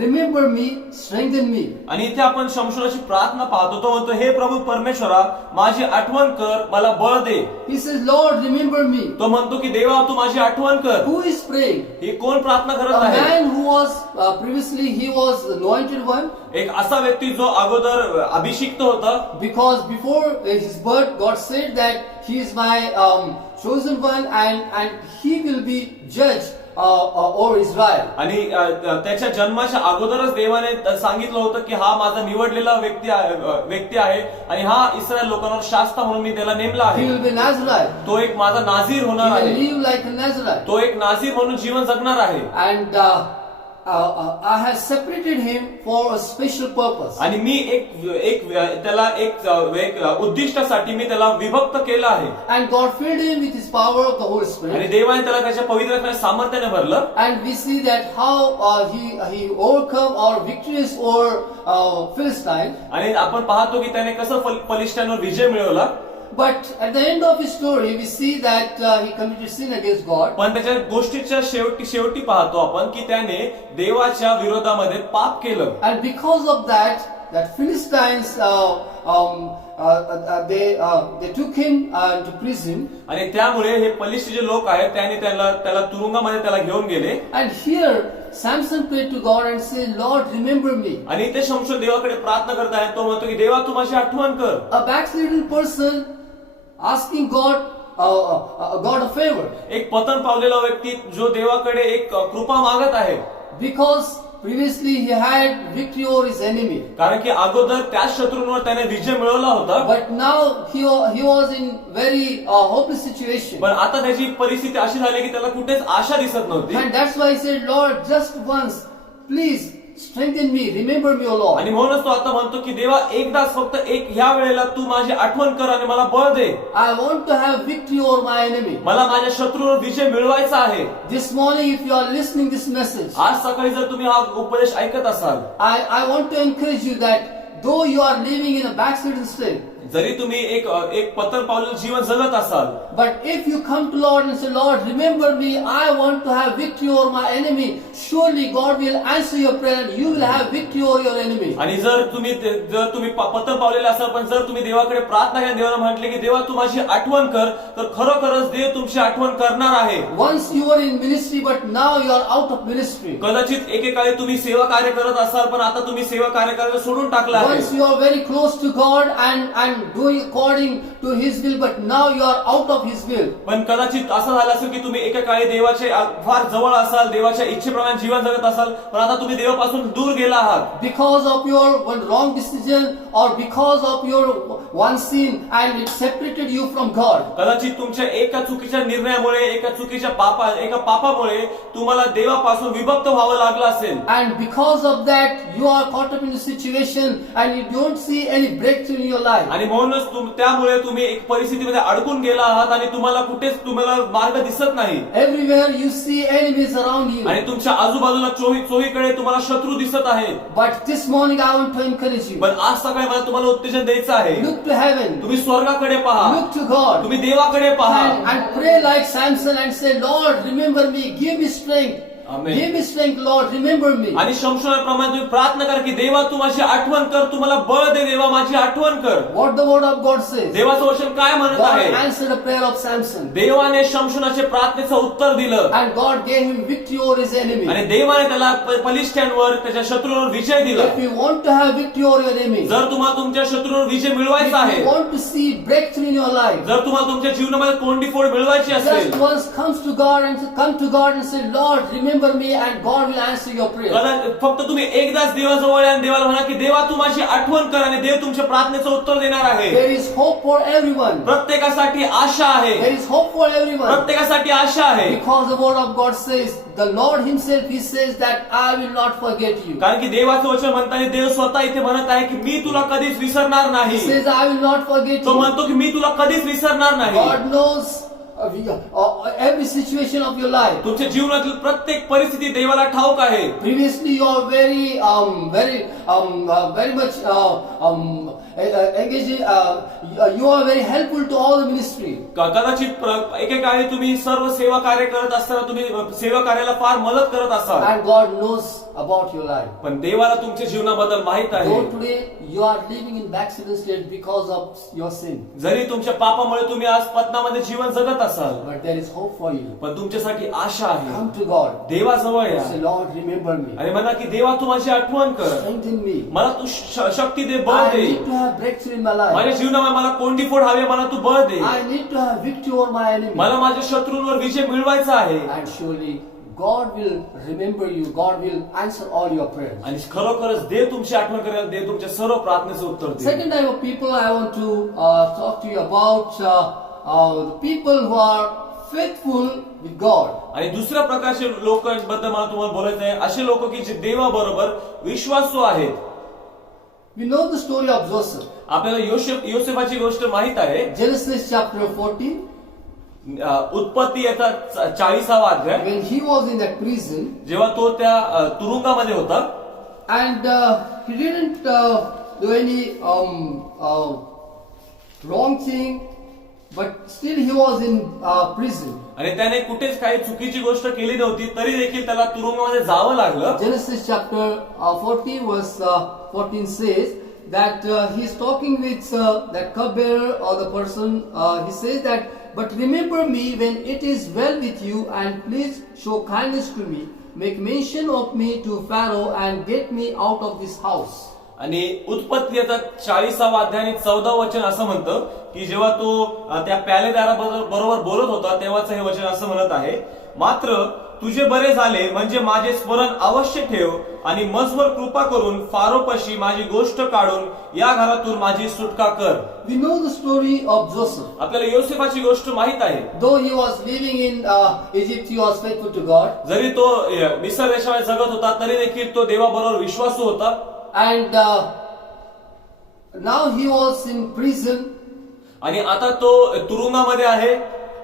remember me, strengthen me. आणि इथे आपण शमशोनाची प्रार्थना पाहतो. तो म्हणतो, हे प्रभू परमेश्वरा, माझी आठवण कर, मला बळ दे. He says, Lord, remember me. तो म्हणतो की देवा, तू माझी आठवण कर. Who is praying? हे कोण प्रार्थना करत A आहे? man who was previously he was anointed one, एक असा व्यक्ती जो अगोदर अभिषिक्त होता, because before his birth God said that he is my chosen one, and he will be judge over Israel. आणि त्याच्या जन्माच्या अगोदरच देवाने सांगितलं होतं की हा माझा निवडलेला व्यक्ती आहे आणि हा इस्रायल लोकांवर शास्ता म्हणून मी त्याला नेमला He आहे. will be Nazarite. तो एक माझा नाझीर He होणार will आहे. live like a Nazarite. तो एक नाझीर म्हणून जीवन जगणार आहे. And I have separated him for a special purpose. आणि मी त्याला एक उद्दिष्टासाठी मी त्याला विभक्त केलं आहे. And God filled him with his power of the Holy आणि Spirit. देवाने त्याला त्याच्या पवित्र आत्म्याच्या सामर्थ्याने भरलं. And we see that how he overcome or victorious over Philistine. आणि आपण पाहतो की त्याने कसं पलिष्ठ्यांवर विजय मिळवला. But at the end of his story, we see that he committed sin against God. पण त्याच्या गोष्टीच्या शेवटी पाहतो आपण की त्याने देवाच्या विरोधामध्ये पाप केलं. And because of that Philistines they took him to prison. आणि त्यामुळे हे पलिष्ठ जे लोक आहेत त्यांनी त्याला तुरुंगामध्ये त्याला घेऊन गेले. And here Samson prayed to God and said, Lord, remember me. आणि ते शमशोन देवाकडे प्रार्थना करत आहे. तो म्हणतो की देवा, तू माझी आठवण कर. A backslidden person asking God a favor, एक पतन पावलेला व्यक्ती जो देवाकडे एक कृपा मागत आहे. because previously he had victory over his enemy. कारण की अगोदर त्याच शत्रूंवर त्याने विजय मिळवला होता. But now he was in very hopeless situation. पण आता त्याची परिस्थिती अशी झाली की त्याला कुठेच आशा दिसत नव्हती. And that's why he said, Lord, just once, please strengthen me, remember me, O Lord. आणि म्हणूनच तो आता म्हणतो की देवा, एकदाच फक्त ह्या वेळेला तू माझी आठवण कर आणि मला बळ दे. I want to have victory over my enemy. मला माझ्या शत्रूवर विजय मिळवायचा आहे. This morning, if you are listening this message, आज सकाळी जर तुम्ही हा उपदेश ऐकत असाल, I want to encourage you that though you are living in a backslidden state, जरी तुम्ही एक पतन पावलेलं जीवन जगत असाल, but if you come to Lord and say, Lord, remember me, I want to have victory over my enemy, surely God will answer your prayer and you will have victory over your enemy. आणि जर तुम्ही पतन पावलेले असाल, पण जर तुम्ही देवाकडे प्रार्थना केली, देवाला म्हटले की देवा, तू माझी आठवण कर, तर खरोखरच देव तुमची आठवण करणार आहे. Once you were in ministry, but now you are out of ministry. कदाचित एकेकाळी तुम्ही सेवा कार्य करत असाल, पण आता तुम्ही सेवा कार्य करायला सोडून टाकलं आहे. Once you are very close to God and doing according to His will, but now you are out of His will. पण कदाचित असं झालं असेल की तुम्ही एकेकाळी देवाचे फार जवळ असाल, देवाच्या इच्छेप्रमाणे जीवन जगत असाल, पण आता तुम्ही देवापासून दूर गेला आहात. Because of your one wrong decision or because of your one sin, and it separated you from God. कदाचित तुमच्या एका चुकीच्या निर्णयामुळे, एका पापामुळे तुम्हाला देवापासून विभक्त व्हावं लागलं असेल. And because of that, you are caught up in a situation and you don't see any breakthrough in your life. आणि म्हणूनच त्यामुळे तुम्ही एक परिस्थितीमध्ये अडकून गेला आहात आणि तुम्हाला मार्ग दिसत नाही. Everywhere you see enemies around you. आणि तुमच्या आजूबाजूला चोहीकडे तुम्हाला शत्रू दिसत आहेत. But this morning I want to encourage you. पण आज सकाळी मला तुम्हाला उत्तेजन द्यायचं आहे. Look to heaven. तुम्ही स्वर्गाकडे पहा. Look to God. तुम्ही देवाकडे पहा. And pray like Samson and say, Lord, remember me, give me strength. Amen. Give me strength, Lord. Remember me. आणि शमशोनाप्रमाणे तुम्ही प्रार्थना करा की देवा तू माझी आठवण कर, तू मला बळ दे देवा, माझी आठवण कर. What the word of God says. देवाचं वचन काय म्हणत God आहे? answered the prayer of Samson. देवाने शमशोनाच्या प्रार्थनेचं उत्तर दिलं And God gave him victory over his enemy. आणि देवाने त्याला पलिष्ठ्यांवर, त्याच्या शत्रूंवर विजय दिला. If you want to have victory over your enemy, जर तुम्हाला तुमच्या शत्रूंवर विजय if मिळवायचा आहे, you want to see breakthrough in your life, जर तुम्हाला तुमच्या जीवनामध्ये कोणती फोड मिळवायची असेल, just once come to God and say, Lord, remember me, and God will answer your prayer. फक्त तुम्ही एकदाच देवाजवळ या आणि देवाला म्हणा की देवा तू माझी आठवण कर आणि देव तुमच्या प्रार्थनेचं उत्तर देणार आहे. There is hope for everyone. प्रत्येकासाठी आशा आहे. There is hope for everyone. प्रत्येकासाठी आशा आहे. Because the word of God says, the Lord himself, he says that I will not forget you. कारण की देवाचं वचन म्हणताना देव स्वतः इथे म्हणत आहे की मी तुला कधीच विसरणार नाही. He says, I will not forget तो you. म्हणतो की मी तुला कधीच विसरणार नाही. God knows every situation of your life. तुमच्या जीवनातील प्रत्येक परिस्थिती देवाला ठाऊक आहे. Previously, you are very much engaged. You are very helpful to all the ministry. कदाचित एकेकाळी तुम्ही सर्व सेवा कार्य करत असताना तुम्ही सेवा कार्याला फार मदत करत असाल. And God knows about your life. पण देवाला तुमच्या जीवनाबद्दल माहित आहे. Though today you are living in backslidden state because of your sin, जरी तुमच्या पापामुळे तुम्ही आज पतनामध्ये जीवन जगत असाल, but there is hope for you. पण तुमच्यासाठी आशा आहे. Come to God. देवाजवळ या Say, Lord, remember me. आणि म्हणा की देवा तू माझी आठवण कर, Strengthen me. मला तू शक्ती दे, बळ I they. need to have breakthrough in my life. माझ्या जीवनामध्ये मला कोणती फोड हवी, मला तू बळ दे. I need to have victory over my enemy. मला माझ्या शत्रूंवर विजय मिळवायचा आहे. And surely God will remember you. God will answer all your prayers. आणि खरोखरच देव तुमची आठवण करेल, देव तुमच्या सर्व प्रार्थनेचं उत्तर देईल. Second type of people I want to talk to you about the people who are faithful with God. आणि दुसऱ्या प्रकारचे लोकांबद्दल मला तुम्हाला बोलायचं आहे, असे लोक की जे देवाबरोबर विश्वासू आहेत. We know the story of Joseph. आपल्याला योसेफाची गोष्ट माहित आहे. Genesis chapter 14. उत्पत्ती याचा 40वा अध्याय. When he was in that prison, जेव्हा तो त्या तुरुंगामध्ये होता and he didn't do any wrong thing, but still he was in prison. आणि त्याने कुठेच काही चुकीची गोष्ट केली नव्हती, तरी देखील त्याला तुरुंगामध्ये जावं लागलं. Genesis chapter 14 verse 14 says that he is talking with that cupbearer or the person. He says that, but remember me when it is well with you, and please show kindness to me. Make mention of me to Pharaoh and get me out of this house. आणि उत्पत्ती याचा 40वा अध्याय आणि 14व वचन असं म्हणतं की जेव्हा तो त्या प्यालेदाराबरोबर बोलत होता तेव्हाच हे वचन असं म्हणत आहे, मात्र तुझे बरे झाले म्हणजे माझे स्मरण अवश्य ठेव आणि मजवर कृपा करून फारोपाशी माझी गोष्ट काढून या घरातून माझी सुटका कर. We know the story of Joseph. आपल्याला योसेफाची गोष्ट माहित आहे. Though he was living in Egypt, he was faithful to God. जरी तो मिस्र देशामध्ये जगत होता तरी देखील तो देवाबरोबर विश्वासू होता. And now he was in prison. आणि आता तो तुरुंगामध्ये आहे.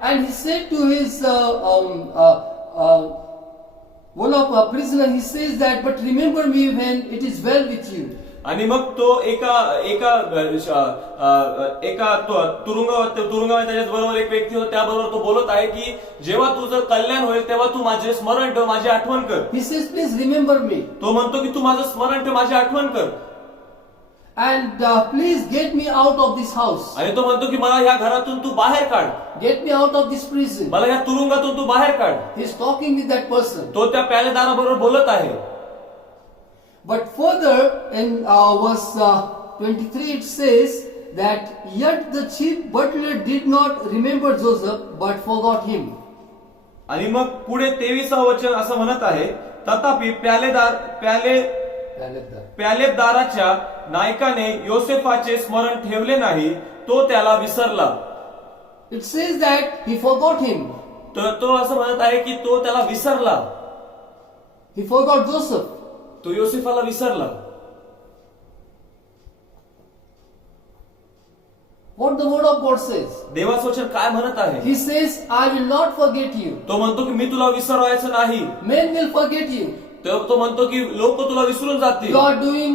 And he said to his one of a prisoner, he says that, but remember me when it is well with you. आणि मग तो एका तुरुंगामध्ये त्याच्याच बरोबर एक व्यक्ती होता, त्याबरोबर तो बोलत आहे की जेव्हा तुझं कल्याण होईल तेव्हा तू माझे स्मरण ठेव, माझी आठवण कर. He says, please remember me. तो म्हणतो की तू माझं स्मरण ठेव, माझी आठवण कर. And please get me out of this house. आणि तो म्हणतो की मला ह्या घरातून तू बाहेर काढ, Get me out of this prison. मला ह्या तुरुंगातून तू बाहेर काढ. He's talking with that person. तो त्या प्यालेदाराबरोबर बोलत आहे. But further in verse 23 it says that yet the chief butler did not remember Joseph but forgot him. आणि मग पुढे 23व वचन असं म्हणत आहे, तथापि प्यालेदाराच्या नायकाने योसेफाचे स्मरण ठेवले नाही, तो त्याला विसरला. It says that he forgot him. तर तो असं म्हणत आहे की तो त्याला विसरला. He forgot Joseph. तो योसेफाला विसरला. What the word of God says? देवाचं वचन काय म्हणत आहे? He says, I will not forget you. तो म्हणतो की मी तुला विसरवायचं नाही. Men will forget you. तर तो म्हणतो की लोक तुला विसरून जातील. You are doing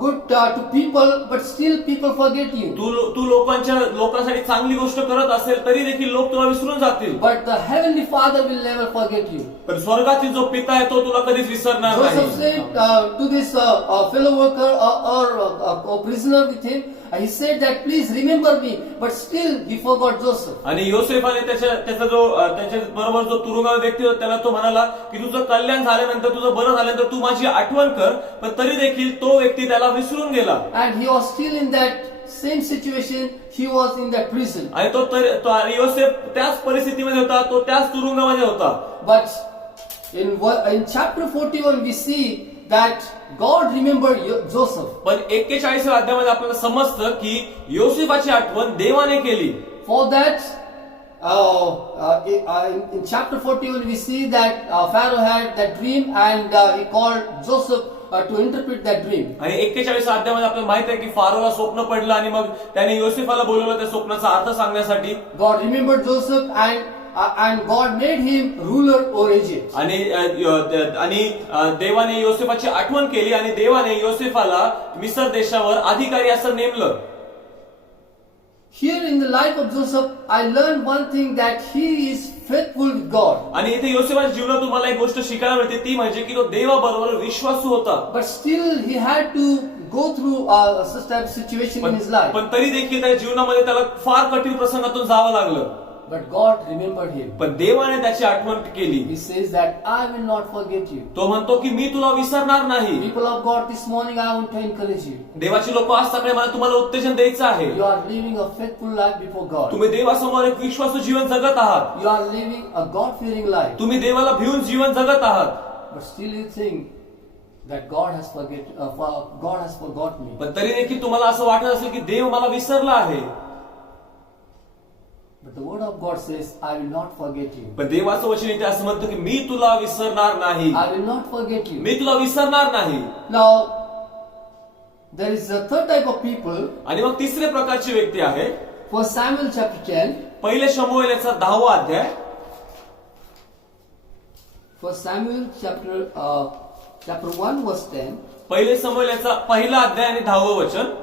good to people, but still people forget you. तू लोकांसाठी चांगली गोष्ट करत असेल तरी देखील लोक तुला विसरून जातील. But the heavenly Father will never forget you. पण स्वर्गातील जो पिता आहे तो तुला कधीच विसरणार Joseph नाही. said to this fellow worker or prisoner with him, he said that please remember me, but still he forgot Joseph. आणि योसेफाने त्याच्या बरोबर जो तुरुंगात व्यक्ती होता त्याला तो म्हणाला की तुझं कल्याण झाल्यानंतर तुझं बरं झाल्यानंतर तू माझी आठवण कर, पण तरी देखील तो व्यक्ती त्याला विसरून गेला. And he was still in that same situation. He was in that prison. आणि तो योसेफ त्याच परिस्थितीमध्ये होता, तो त्याच तुरुंगामध्ये होता. But in chapter 41 we see that God remembered Joseph. पण 41व्या अध्यायामध्ये आपल्याला समजतं की योसेफाची आठवण देवाने केली. For that, in chapter 41 we see that Pharaoh had that dream and he called Joseph to interpret that dream. आणि 41व्या अध्यायामध्ये आपल्याला माहित आहे की फारोला स्वप्न पडलं आणि मग त्याने योसेफाला बोलवलं त्या स्वप्नाचा अर्थ सांगण्यासाठी. God remembered Joseph and God made him ruler over Egypt. आणि देवाने योसेफाची आठवण केली आणि देवाने योसेफाला मिस्र देशावर अधिकारी असं नेमलं. Here in the life of Joseph, I learned one thing, that he is faithful with God. आणि इथे योसेफाच्या जीवनात तुम्हाला एक गोष्ट शिकायला मिळते, ती म्हणजे की तो देवाबरोबर विश्वासू होता. But still he had to go through such type of situation in his life. पण तरी देखील त्याच्या जीवनामध्ये त्याला फार कठीण प्रसंगातून जावं लागलं. But God remembered him. पण देवाने त्याची आठवण केली. He says that I will not forget you. तो म्हणतो की मी तुला विसरणार नाही. People of God, this morning I want to encourage you. देवाची लोक आज सकाळी मला तुम्हाला उत्तेजन द्यायचं आहे. You are living a faithful life before God. तुम्ही देवासमोर एक विश्वासू जीवन जगत आहात. You are living a God-fearing life. तुम्ही देवाला भिवून जीवन जगत आहात. But still you think that God has forgot me. पण तरी देखील तुम्हाला असं वाटत असेल की देव मला विसरला आहे. But the word of God says, I will not forget you. पण देवाचं वचन इथे असं म्हणतं की मी तुला विसरणार नाही. I will not forget you. मी तुला विसरणार नाही. Now, there is a third type of people. आणि मग तिसरे प्रकारची व्यक्ती आहे. First Samuel chapter 10. पहिले शमूएल याचा 10वा अध्याय. First Samuel chapter 1 verse 10. पहिले शमूएल याचा पहिला अध्याय आणि 10वं वचन.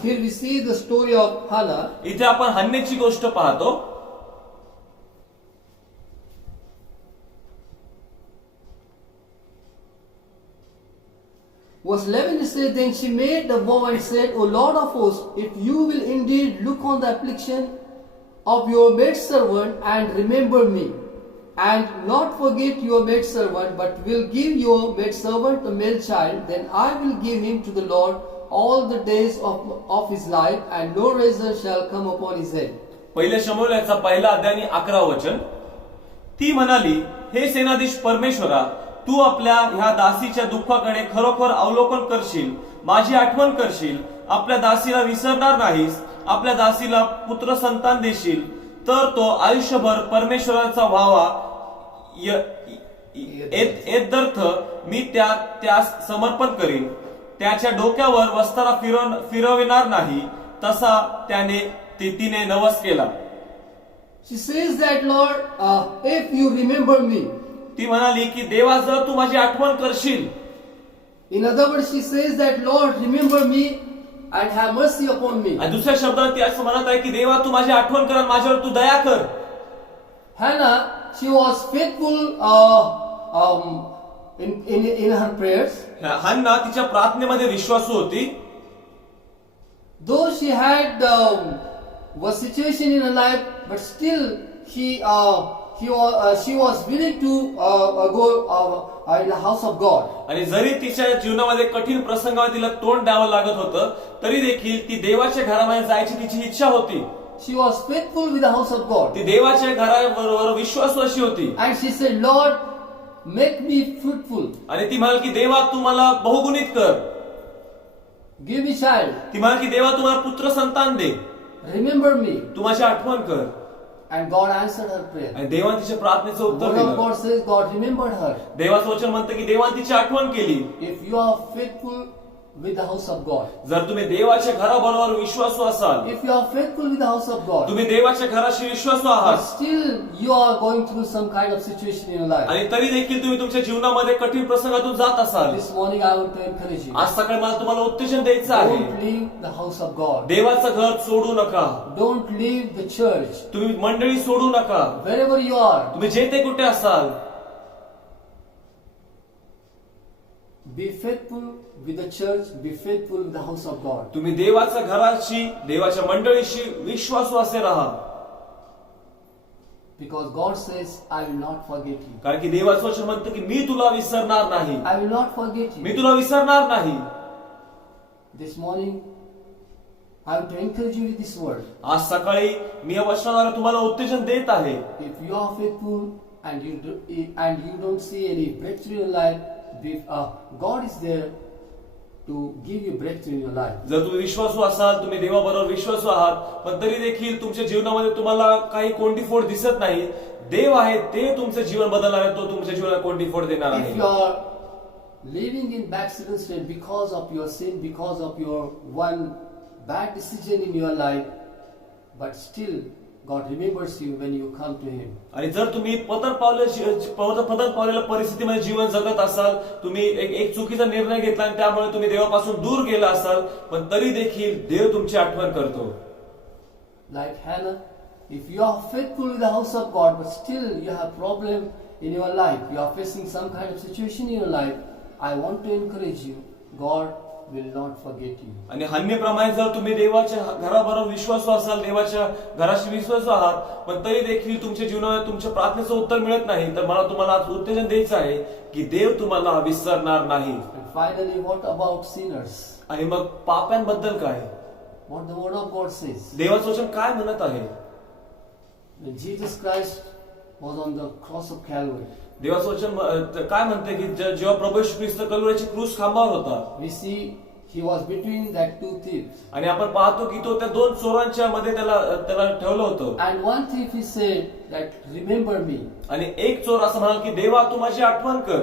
Here we see the story of Hannah. इथे आपण हन्नेची गोष्ट पाहतो. Verse 11 it says, then she made the vow and said, O Lord of hosts, if you will indeed look on the affliction of your maidservant and remember me, and not forget your maidservant, but will give your maidservant a male child, then I will give him to the Lord all the days of his life, and no razor shall come upon his head. पहिले शमूएल याचा पहिला अध्याय आणि 11 वचन. ती म्हणाली, हे सेनाधीश परमेश्वरा, तू आपल्या ह्या दासीच्या दुःखाकडे खरोखर अवलोकन करशील, माझी आठवण करशील, आपल्या दासीला विसरणार नाहीस, आपल्या दासीला पुत्र संतान देशील, तर तो आयुष्यभर परमेश्वराचा व्हावा. एदर्थ मी त्यास समर्पण करीन, त्याच्या डोक्यावर वस्तारा फिरविणार नाही. तसा तिने नवस केला. She says that, Lord, if you remember me. ती म्हणाली की देवा जर तू माझी आठवण करशील. In other words, she says that, Lord, remember me and have mercy upon me. आणि दुसऱ्या शब्दात ती असं म्हणत आहे की देवा तू माझी आठवण कर आणि माझ्यावर तू दया कर. Hannah, she was faithful in her prayers. हन्ना तिच्या प्रार्थनेमध्ये विश्वासू होती. Though she had was situation in her life, but still she was willing to go in the house of God. आणि जरी तिच्या जीवनामध्ये कठीण प्रसंगावर तिला तोंड द्यावं लागत होतं, तरी देखील ती देवाच्या घरामध्ये जायची तिची इच्छा होती. She was faithful with the house of God. ती देवाच्या घराबरोबर विश्वासू अशी होती. And she said, Lord, make me fruitful. आणि ती म्हणाली की देवा तू मला बहुगुणित कर. Give me child. ती म्हणाली की देवा तू मला पुत्र संतान दे. Remember me. तू माझी आठवण कर. And God answered her prayer. आणि देवाने तिच्या प्रार्थनेचं उत्तर The word of दिलं. God says God remembered her. देवाचं वचन म्हणतं की देवाने तिची आठवण केली. If you are faithful with the house of God, जर तुम्ही देवाच्या घराबरोबर विश्वासू असाल, if you are faithful with the house of God, तुम्ही देवाच्या घराशी विश्वासू but आहात still you are going through some kind of situation in your life, आणि तरी देखील तुम्ही तुमच्या जीवनामध्ये कठीण प्रसंगातून जात असाल, this morning I want to encourage you. आज सकाळी मला तुम्हाला उत्तेजन द्यायचं आहे. Don't leave the house of God. देवाचं घर सोडू नका, Don't leave the church. तुम्ही मंडळी सोडू नका, Wherever you are, तुम्ही जेथे कुठे असाल, be faithful with the church, be faithful with the house of God. तुम्ही देवाच्या घराशी, देवाच्या मंडळीशी विश्वासू असे राहा. Because God says, I will not forget you. कारण की देवाचं वचन म्हणतं की मी तुला विसरणार नाही, I will not forget me you. तुला विसरणार नाही. This morning, I want to encourage you with this word. आज सकाळी मी या वचनाद्वारे तुम्हाला उत्तेजन देत आहे. If you are faithful and you don't see any breakthrough in your life, God is there to give you breakthrough in your life. जर तुम्ही विश्वासू असाल, तुम्ही देवाबरोबर विश्वासू आहात, पण तरी देखील तुमच्या जीवनामध्ये तुम्हाला काही कोंडीफोड दिसत नाही, देव आहे ते तुमचं जीवन बदलणार आहे, तो तुमच्या जीवनाला कोंडीफोड देणार If आहे. you are living in backslidden state because of your sin, because of your one bad decision in your life, but still God remembers you when you come to Him. आणि जर तुम्ही पतन पावलेल्या परिस्थितीमध्ये जीवन जगत असाल, तुम्ही एक चुकीचा निर्णय घेतला आणि त्यामुळे तुम्ही देवापासून दूर गेला असाल, पण तरी देखील देव तुमची आठवण करतो. Like Hannah, if you are faithful with the house of God, but still you have problem in your life, you are facing some kind of situation in your life, I want to encourage you, God will not forget you. आणि हन्नेप्रमाणे जर तुम्ही देवाच्या घराबरोबर विश्वासू असाल, देवाच्या घराशी विश्वासू आहात, पण तरी देखील तुमच्या जीवनात तुमच्या प्रार्थनेचं उत्तर मिळत नाही, तर मला तुम्हाला आज उत्तेजन द्यायचं आहे की देव तुम्हाला विसरणार नाही. And finally, what about sinners? आणि मग पाप्यांबद्दल काय? What the word of God says. देवाचं वचन काय म्हणत आहे? When Jesus Christ was on the cross of Calvary, देवाचं वचन काय म्हणते की जेव्हा प्रभू येशू ख्रिस्त कलवरीच्या क्रूस खांबावर होता, we see he was between that two thieves. आणि आपण पाहतो की तो त्या दोन चोरांच्या मध्ये त्याला ठेवलं होतं. And one thief he said that remember me, आणि एक चोर असं म्हणाल की देवा तू माझी आठवण कर,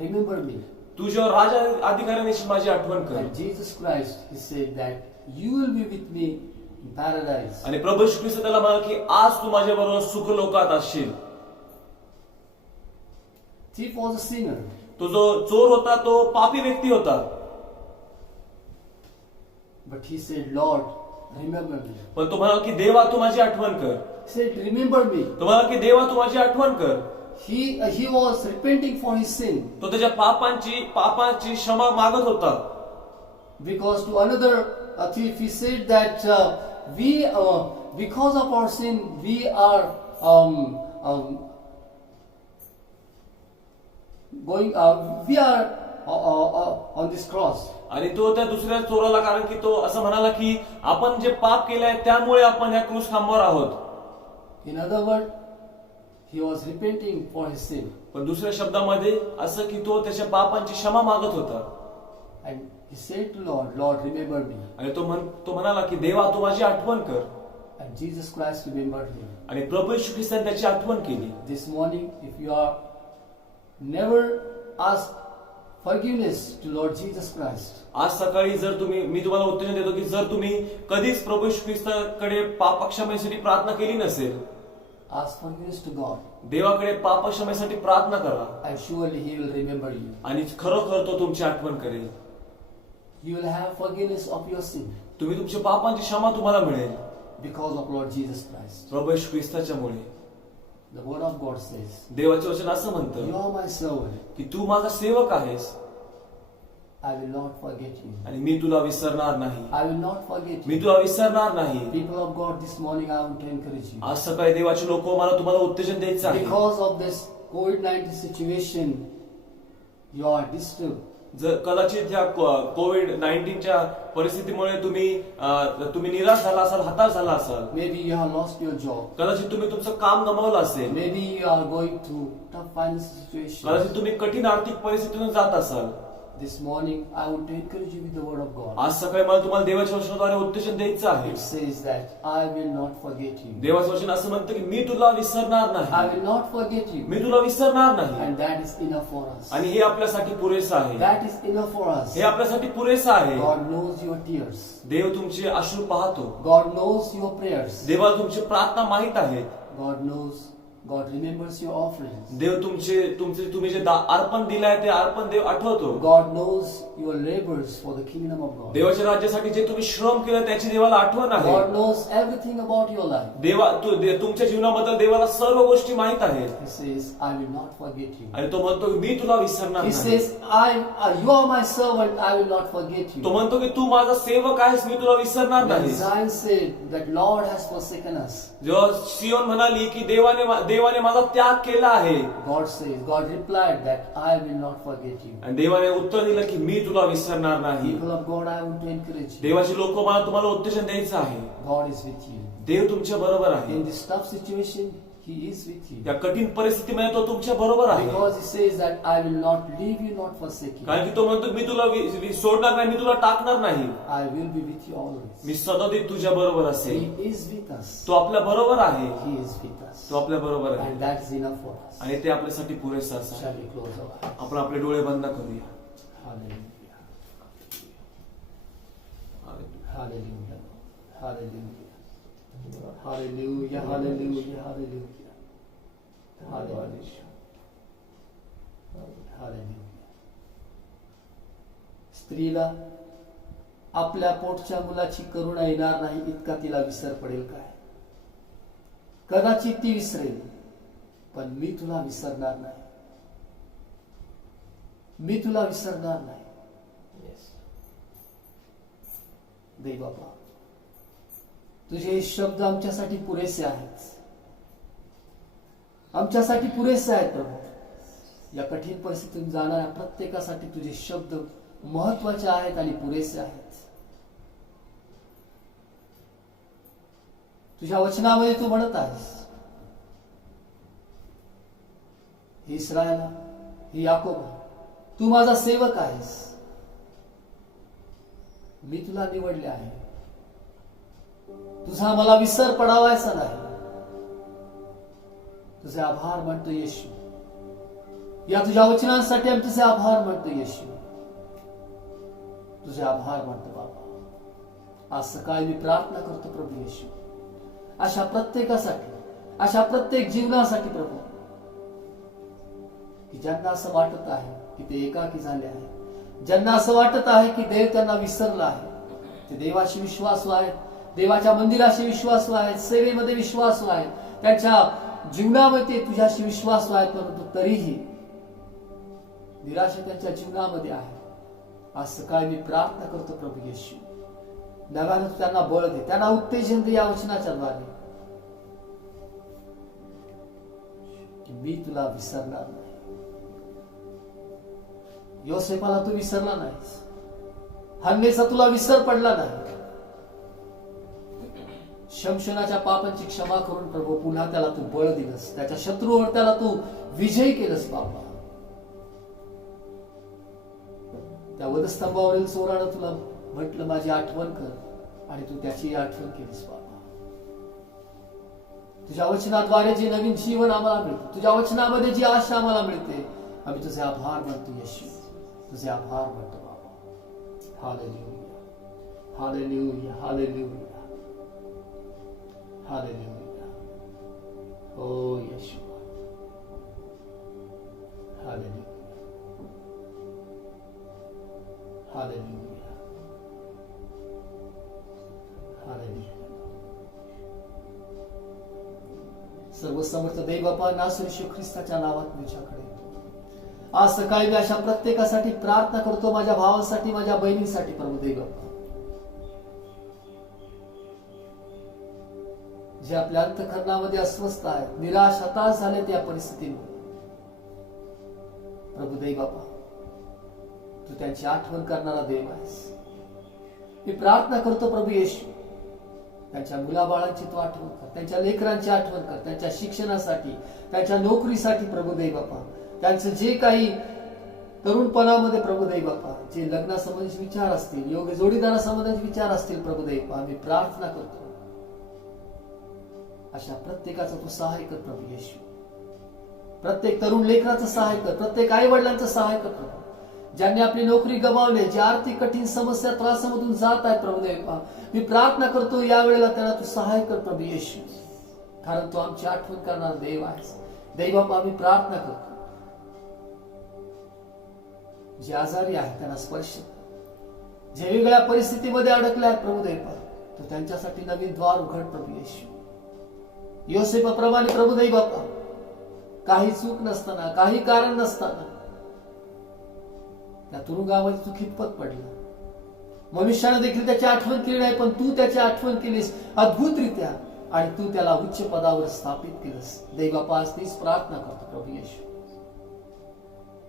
remember me. तू जेव्हा राजा अधिकाऱ्याने माझी आठवण कर. And Jesus Christ he said that you will be with me in paradise. आणि प्रभू येशू ख्रिस्त त्याला म्हणाल की आज तू माझ्या बरोबर सुख लोकात असशील. Thief was a sinner. तो जो चोर होता तो पापी व्यक्ती होता, But he said, Lord, remember me. पण तो म्हणाल की देवा तू माझी आठवण कर. He said, remember me. तो म्हणाल की देवा तू माझी आठवण कर. He was repenting for his sin. तो त्याच्या पापाची क्षमा मागत होता. Because to another thief he said that because of our sin we are on this cross. आणि तो त्या दुसऱ्या चोराला, कारण की तो असं म्हणाला की आपण जे पाप केलंय त्यामुळे आपण ह्या क्रूस खांबावर आहोत. In other words, he was repenting for his sin. पण दुसऱ्या शब्दामध्ये असं की तो त्याच्या पापांची क्षमा मागत होता. And he said to Lord, Lord, remember me. आणि तो म्हणाला की देवा तू माझी आठवण कर. And Jesus Christ remembered him. आणि प्रभू येशू ख्रिस्ताने त्याची आठवण केली. This morning, if you are never asked forgiveness to Lord Jesus Christ, आज सकाळी जर मी तुम्हाला उत्तेजन देतो की जर तुम्ही कधीच प्रभू येशू ख्रिस्ताकडे पापक्षमेसाठी प्रार्थना केली नसेल, ask forgiveness to God, देवाकडे पापक्षमेसाठी प्रार्थना करा, and surely He will remember you. आणि खरोखर तो तुमची आठवण करेल. You will have forgiveness of your sin तुम्ही तुमच्या पापांची क्षमा तुम्हाला मिळेल because of Lord Jesus Christ. Prabhu Yeshu ख्रिस्ताच्यामुळे. The word of God says, देवाचे वचन असं You म्हणतं are my servant, की तू माझा सेवक आहेस I will not forget you. आणि मी तुला विसरणार नाही. I will not forget you. मी तुला विसरणार नाही. People of God, this morning I want to encourage you. आज सकाळी देवाचे लोक मला तुम्हाला उत्तेजन द्यायचं आहे. Because of this COVID-19 situation, you are disturbed. जर कदाचित ह्या कोविड-19च्या परिस्थितीमुळे तुम्ही निराश झाला असाल, हताश झाला असाल, Maybe you have lost your job. कदाचित तुम्ही तुमचं काम गमावलं असेल, Maybe you are going through tough financial situation. कदाचित तुम्ही कठीण आर्थिक परिस्थितीतून जात असाल, This morning, I want to encourage you with the word of God. आज सकाळी मला तुम्हाला देवाच्या वचनाद्वारे उत्तेजन द्यायचं आहे. It says that I will not forget you. देवाचं वचन असं म्हणतं की मी तुला विसरणार I नाही. will not forget you. मी तुला विसरणार नाही. And that is enough for us. आणि हे आपल्यासाठी पुरेसं आहे. That is enough for us. हे आपल्यासाठी पुरेसं आहे. God knows your tears. देव तुमचे अश्रू पाहतो. God knows your prayers. देवाला तुमची प्रार्थना माहित आहे. God remembers your offerings. देव तुम्ही जे अर्पण दिलाय ते अर्पण देव आठवतो. God knows your labors for the kingdom of God. देवाच्या राज्यासाठी जे तुम्ही श्रम केलं त्याची देवाला आठवण आहे. God knows everything about your life. तुमच्या जीवनाबद्दल देवाला सर्व गोष्टी माहित आहेत. He says, I will not forget you. आणि तो म्हणतो की मी तुला विसरणार He नाही. says, you are my servant, I will not forget you. तो म्हणतो की तू माझा सेवक आहेस, मी तुला विसरणार When नाही. Zion said that Lord has forsaken us, जेव्हा सियोन म्हणाली की देवाने माझा त्याग केला आहे, God replied that I will not forget you. आणि देवाने उत्तर दिलं की मी तुला विसरणार नाही. People of God, I want to encourage you. देवाची लोक मला तुम्हाला उत्तेजन द्यायचं आहे. God is with you. देव तुमच्या बरोबर आहे. In this tough situation, He is with you. या कठीण परिस्थितीमध्ये तो तुमच्या बरोबर आहे. Because He says that I will not leave you, not forsake you. कारण की तो म्हणतो मी तुला सोडणार नाही, मी तुला टाकणार नाही. I will be with you always. मी सदैव तुझ्या बरोबर असेल. He is with us. तो आपल्या बरोबर आहे. He is with us. तो आपल्या बरोबर आहे. And that is enough for us. आणि ते आपल्यासाठी पुरेसं असं Shall आहे. we close our eyes? आपण आपले डोळे बंद करूया. Hallelujah. Hallelujah. Hallelujah. Hallelujah. Hallelujah. Hallelujah. Hallelujah. Hallelujah. स्त्रीला आपल्या पोटच्या मुलाची करुणा येणार नाही इतका तिला विसर पडेल काय? कदाचित ती विसरेल, पण मी तुला विसरणार नाही. मी तुला विसरणार नाही. देव बाबा, तुझे हे शब्द आमच्यासाठी पुरेसे आहेत. आमच्यासाठी पुरेसे आहेत प्रभू. या कठीण परिस्थितीतून जाणाऱ्या प्रत्येकासाठी तुझे शब्द महत्वाचे आहेत आणि पुरेसे आहेत. तुझ्या वचनामध्ये तू म्हणत आहेस, ही इस्रायल, ही याकोब, तू माझा सेवक आहेस. मी तुला निवडले आहे. तुझा मला विसर पडावायचा नाही. तुझे आभार म्हणतो येशू. या तुझ्या वचनांसाठी आम्ही तुझे आभार म्हणतो येशू. तुझे आभार म्हणतो बाबा. आज सकाळी मी प्रार्थना करतो प्रभू येशू, अशा प्रत्येकासाठी, अशा प्रत्येक जीवनासाठी प्रभू, की ज्यांना असं वाटत आहे की ते एकाकी झाले आहे, ज्यांना असं वाटत आहे की देव त्यांना विसरला आहे, ते देवाशी विश्वासू आहेत, देवाच्या मंदिराशी विश्वासू आहेत, सेवेमध्ये विश्वासू आहेत, त्यांच्या जीवनामध्ये तुझ्याशी विश्वासू आहेत, परंतु तरीही निराशा त्यांच्या जीवनामध्ये आहे. आज सकाळी मी प्रार्थना करतो प्रभू येशू, नव्यानं त्यांना बळ दे, त्यांना उत्तेजन दे या वचनाच्या द्वारे, की मी तुला विसरणार नाही. योसेफाला तू विसरला नाहीस. हन्नेचा तुला विसर पडला नाही. शमशोनाच्या पापांची क्षमा करून प्रभू पुन्हा त्याला तू बळ दिलंस. त्याच्या शत्रूवर त्याला तू विजय केलंस बाबा. त्या वधस्तंभावरील चोरानं तुला म्हटलं माझी आठवण कर, आणि तू त्याची आठवण केलीस बाबा. तुझ्या वचनाद्वारे जे नवीन जीवन आम्हाला मिळते, तुझ्या वचनामध्ये जी आशा आम्हाला मिळते, आम्ही तुझे आभार मानतो येशू. तुझे आभार मानतो बाबा. हालेलुया, हालेलुया, हालेलुया, हालेलुया. ओ येशू, हालेलुया, हालेलुया, हालेलुया. सर्व समर्थ देव बापा, नासरी येशू ख्रिस्ताच्या नावात तुझ्याकडे आज सकाळी मी अशा प्रत्येकासाठी प्रार्थना करतो, माझ्या भावासाठी, माझ्या बहिणीसाठी प्रभू देव बापा, जे आपल्या अंतःकरणामध्ये अस्वस्थ आहेत, निराश, हताश झाले त्या परिस्थितीमुळे प्रभू देव बापा, तू त्यांची आठवण करणारा देव आहेस. मी प्रार्थना करतो प्रभू येशू, त्यांच्या मुलाबाळांची तू आठवण कर, त्यांच्या लेकरांची आठवण कर, त्यांच्या शिक्षणासाठी, त्यांच्या नोकरीसाठी प्रभू देव बापा, त्यांचं जे काही तरुणपणामध्ये प्रभुदेव बापा जे लग्नासंबंधीचे विचार असतील, योग्य जोडीदारासंबंधीचे विचार असतील प्रभुदेव आम्ही प्रार्थना करतो, अशा प्रत्येकाचा तू सहाय कर प्रभू येशू. प्रत्येक तरुण लेकराचं सहाय कर, प्रत्येक आई वडिलांचं सहाय कर प्रभू. ज्यांनी आपली नोकरी गमावली, जे आर्थिक कठीण समस्या त्रासामधून जात आहेत प्रभुदेव, मी प्रार्थना करतो या वेळेला त्यांना तू सहाय कर प्रभू येशू, कारण तू आमची आठवण करणारा देव आहेस. देव आम्ही प्रार्थना करतो, जे आजारी आहेत त्यांना स्पर्श, जे वेगळ्या परिस्थितीमध्ये अडकले आहेत प्रभुदेव, तू त्यांच्यासाठी नवीन द्वार उघड प्रभू येशू. योसेफाप्रमाणे प्रभुदेव बापा काही चूक नसताना, काही कारण नसताना त्या तुरुंगामध्ये तू खितपत पडला. मनुष्याने देखील त्याची आठवण केली नाही, पण तू त्याची आठवण केलीस अद्भुतरित्या आणि तू त्याला उच्च पदावर स्थापित केलंस. देवबापा आज तीच प्रार्थना करतो प्रभू येशू.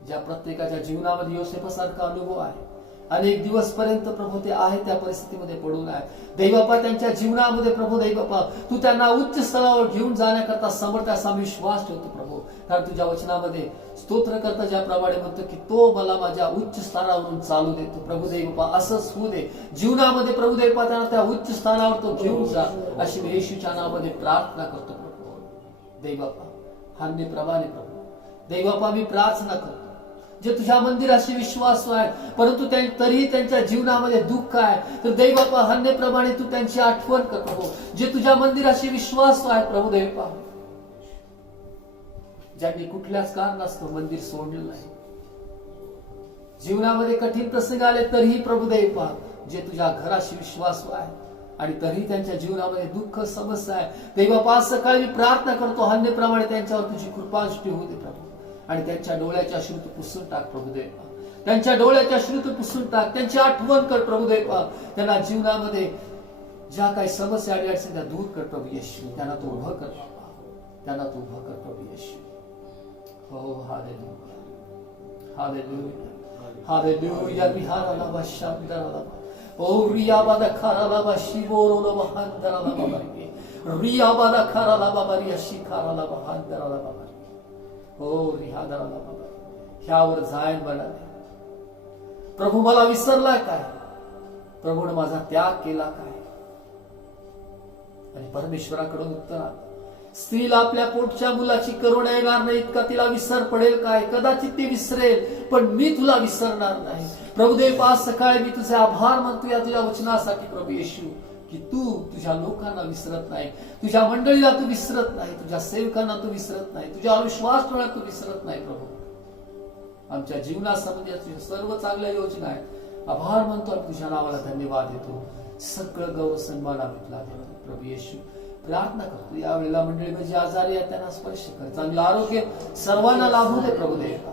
ज्या प्रत्येकाच्या जीवनामध्ये योसेफासारखा अनुभव आहे, अनेक दिवस पर्यंत प्रभू ते आहे त्या परिस्थितीमध्ये पडून आहे, देवबापा त्यांच्या जीवनामध्ये प्रभू देवबापा तू त्यांना उच्च स्तरावर घेऊन जाण्याकरता समर्थ असा विश्वास ठेवतो प्रभू. कारण तुझ्या वचनामध्ये स्तोत्र करता ज्याप्रमाणे म्हणतो की तो मला माझ्या उच्च स्थानावरून चालू देतो. प्रभू देवबापा असंच होऊ दे जीवनामध्ये प्रभू देवबापा त्यांना त्या उच्च स्थानावर तो घेऊन जा, अशी मी येशूच्या नावामध्ये प्रार्थना करतो प्रभू. देवबापा हन्नेप्रमाणे प्रभू देवबापा मी प्रार्थना करतो, जे तुझ्या मंदिराशी विश्वास आहेत परंतु तरीही त्यांच्या जीवनामध्ये दुःख आहे, तर देवबापा हन्नेप्रमाणे तू त्यांची आठवण कर प्रभू. जे तुझ्या मंदिराशी विश्वास आहेत प्रभू देवबापा, ज्यांनी कुठल्याच कारणास्तव मंदिर सोडलं नाही, जीवनामध्ये कठीण प्रसंग आले तरीही प्रभू देवबापा जे तुझ्या घराशी विश्वास आहे आणि तरीही त्यांच्या जीवनामध्ये दुःख समस्या आहे, देवबापा आज सकाळी मी प्रार्थना करतो हन्नेप्रमाणे त्यांच्यावर तुझी कृपादृष्टी होऊ दे प्रभू. आणि त्यांच्या डोळ्याच्या अश्रू तू पुसून टाक प्रभुदेव, त्यांच्या डोळ्याच्या अश्रू तू पुसून टाक, त्यांची आठवण कर प्रभुदेव. त्यांना जीवनामध्ये ज्या काही समस्या अडचणी त्या दूर कर प्रभू येशू. त्यांना तू उभं कर, त्यांना तू उभं कर प्रभू येशू. हो हालेलुया, हालेलुया, हालेलुया. विहाराला बशांदराला ओ रियाबादा खाराला बशिबोरोला बहांदराला बाबा, रियाबादा खाराला बाबा रिया शिखाराला बहांदराला बाबा, हो रिहादाराला बाबा ह्यावर जायन बनावे. प्रभू मला विसरलाय काय, प्रभूने माझा त्याग केला काय. आणि परमेश्वराकडून उत्तर आलं, स्त्रीला आपल्या पोटच्या मुलाची करुणा येणार नाही इतका तिला विसर पडेल काय. कदाचित ती विसरेल पण मी तुला विसरणार नाही. प्रभुदेव आज सकाळी मी तुझे आभार मानतो या तुझ्या वचनासाठी प्रभू येशू, की तू तुझ्या लोकांना विसरत नाही, तुझ्या मंडळीला तू विसरत नाही, तुझ्या सेवकांना तू विसरत नाही, तुझ्या विश्वास ठेवण्यात तू विसरत नाही. प्रभू आमच्या जीवनासंबंधी तुझ्या सर्व चांगल्या योजना आहेत, आभार मानतो आणि तुझ्या नावाला धन्यवाद देतो. सगळं गौरव सन्मान आम्ही तुला देतो प्रभू येशू. प्रार्थना करतो यावेळेला मंडळी जे आजारी आहेत त्यांना स्पर्श कर, चांगलं आरोग्य सर्वांना लाभू दे प्रभुदेव.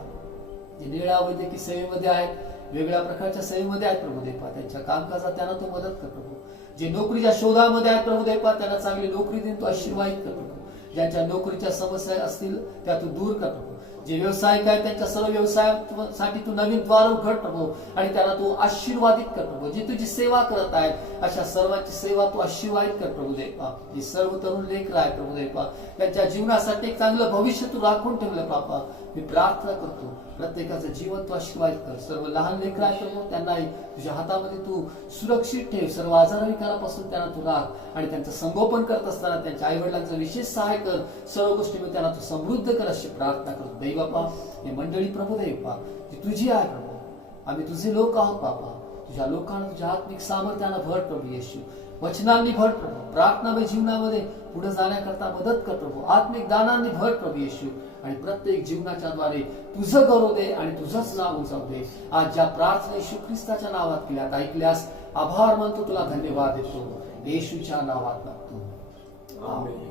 जे निळ्या वैद्यकीय सेवेमध्ये आहेत, वेगळ्या प्रकारच्या सेवेमध्ये आहेत प्रभुदेव, त्यांच्या कामकाजात त्यांना तू मदत कर प्रभू. जे नोकरीच्या शोधामध्ये आहेत प्रभुदेव त्यांना चांगली नोकरी देऊन तू आशीर्वादित कर प्रभू. ज्यांच्या नोकरीच्या समस्या असतील त्या तू दूर कर प्रभू. जे व्यावसायिक आहेत त्यांच्या सर्व व्यवसायासाठी तू नवीन द्वार उघड प्रभू आणि त्यांना तू आशीर्वादित कर प्रभू. जे तुझी सेवा करत आहेत अशा सर्वांची सेवा तू आशीर्वादित कर प्रभुदेव. जे सर्व तरुण लेकरं आहेत प्रभुदेव त्यांच्या जीवनासाठी एक चांगलं भविष्य तू राखून ठेवलं बापा. मी प्रार्थना करतो प्रत्येकाचं जीवन तू आशीर्वादित कर. सर्व लहान लेकरं आहेत प्रभू त्यांनाही तुझ्या हातामध्ये तू सुरक्षित ठेव. सर्व आजारविकारापासून त्यांना तू राख आणि त्यांचं संगोपन करत असताना त्यांच्या आई वडिलांचं विशेष सहाय्य कर. सर्व गोष्टीमध्ये त्यांना तू समृद्ध कर अशी प्रार्थना करतो. दैवापा हे मंडळी प्रभुदेव ती तुझी आहे प्रभू. आम्ही तुझे लोक आहोत बापा. तुझ्या लोकांना तुझ्या आत्मिक सामर्थ्यानं भर प्रभू येशू. वचनांनी भर प्रभू. प्रार्थनामय जीवनामध्ये पुढे जाण्याकरता मदत कर प्रभू. आत्मिक दानांनी भर प्रभू येशू आणि प्रत्येक जीवनाच्या द्वारे तुझं गौरव दे आणि तुझंच नाव उंचावू दे. आज ज्या प्रार्थना येशू ख्रिस्ताच्या नावात केल्यात ऐकल्यास आभार मानतो, तुला धन्यवाद देतो येशूच्या नावात मागतो. आमेन.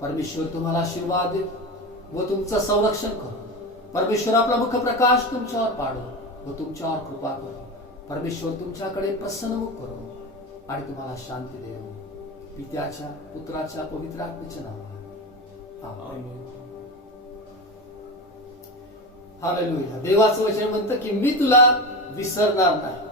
परमेश्वर तुम्हाला आशीर्वाद दे व तुमचं संरक्षण करो. परमेश्वर आपला मुख प्रकाश तुमच्यावर पाडो व तुमच्यावर कृपा करो. परमेश्वर तुमच्याकडे प्रसन्नमुख करो आणि तुम्हाला शांती देव. पित्याच्या पुत्राच्या पवित्र आत्म्याच्या नावात आमेन. हालेलुया. देवाचं वचन म्हणतं की मी तुला विसरणार नाही.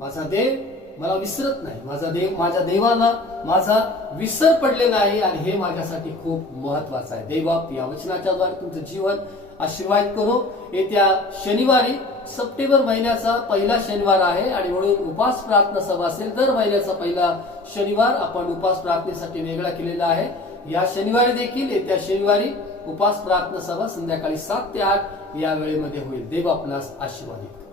माझा देव मला विसरत नाही. माझा देव माझ्या देवाला माझा विसर पडले नाही आणि हे माझ्यासाठी खूप महत्वाचं आहे. देवा या वचनाच्या द्वारे तुमचं जीवन आशीर्वाद करो. येत्या शनिवारी सप्टेंबर महिन्याचा पहिला शनिवार आहे आणि म्हणून उपास प्रार्थना सभा असेल. दर महिन्याचा पहिला शनिवार आपण उपास प्रार्थनेसाठी वेगळा केलेला आहे. या शनिवारी देखील येत्या शनिवारी उपास प्रार्थना सभा संध्याकाळी 7 ते 8 या वेळेमध्ये होईल. देव आपणास आशीर्वादित.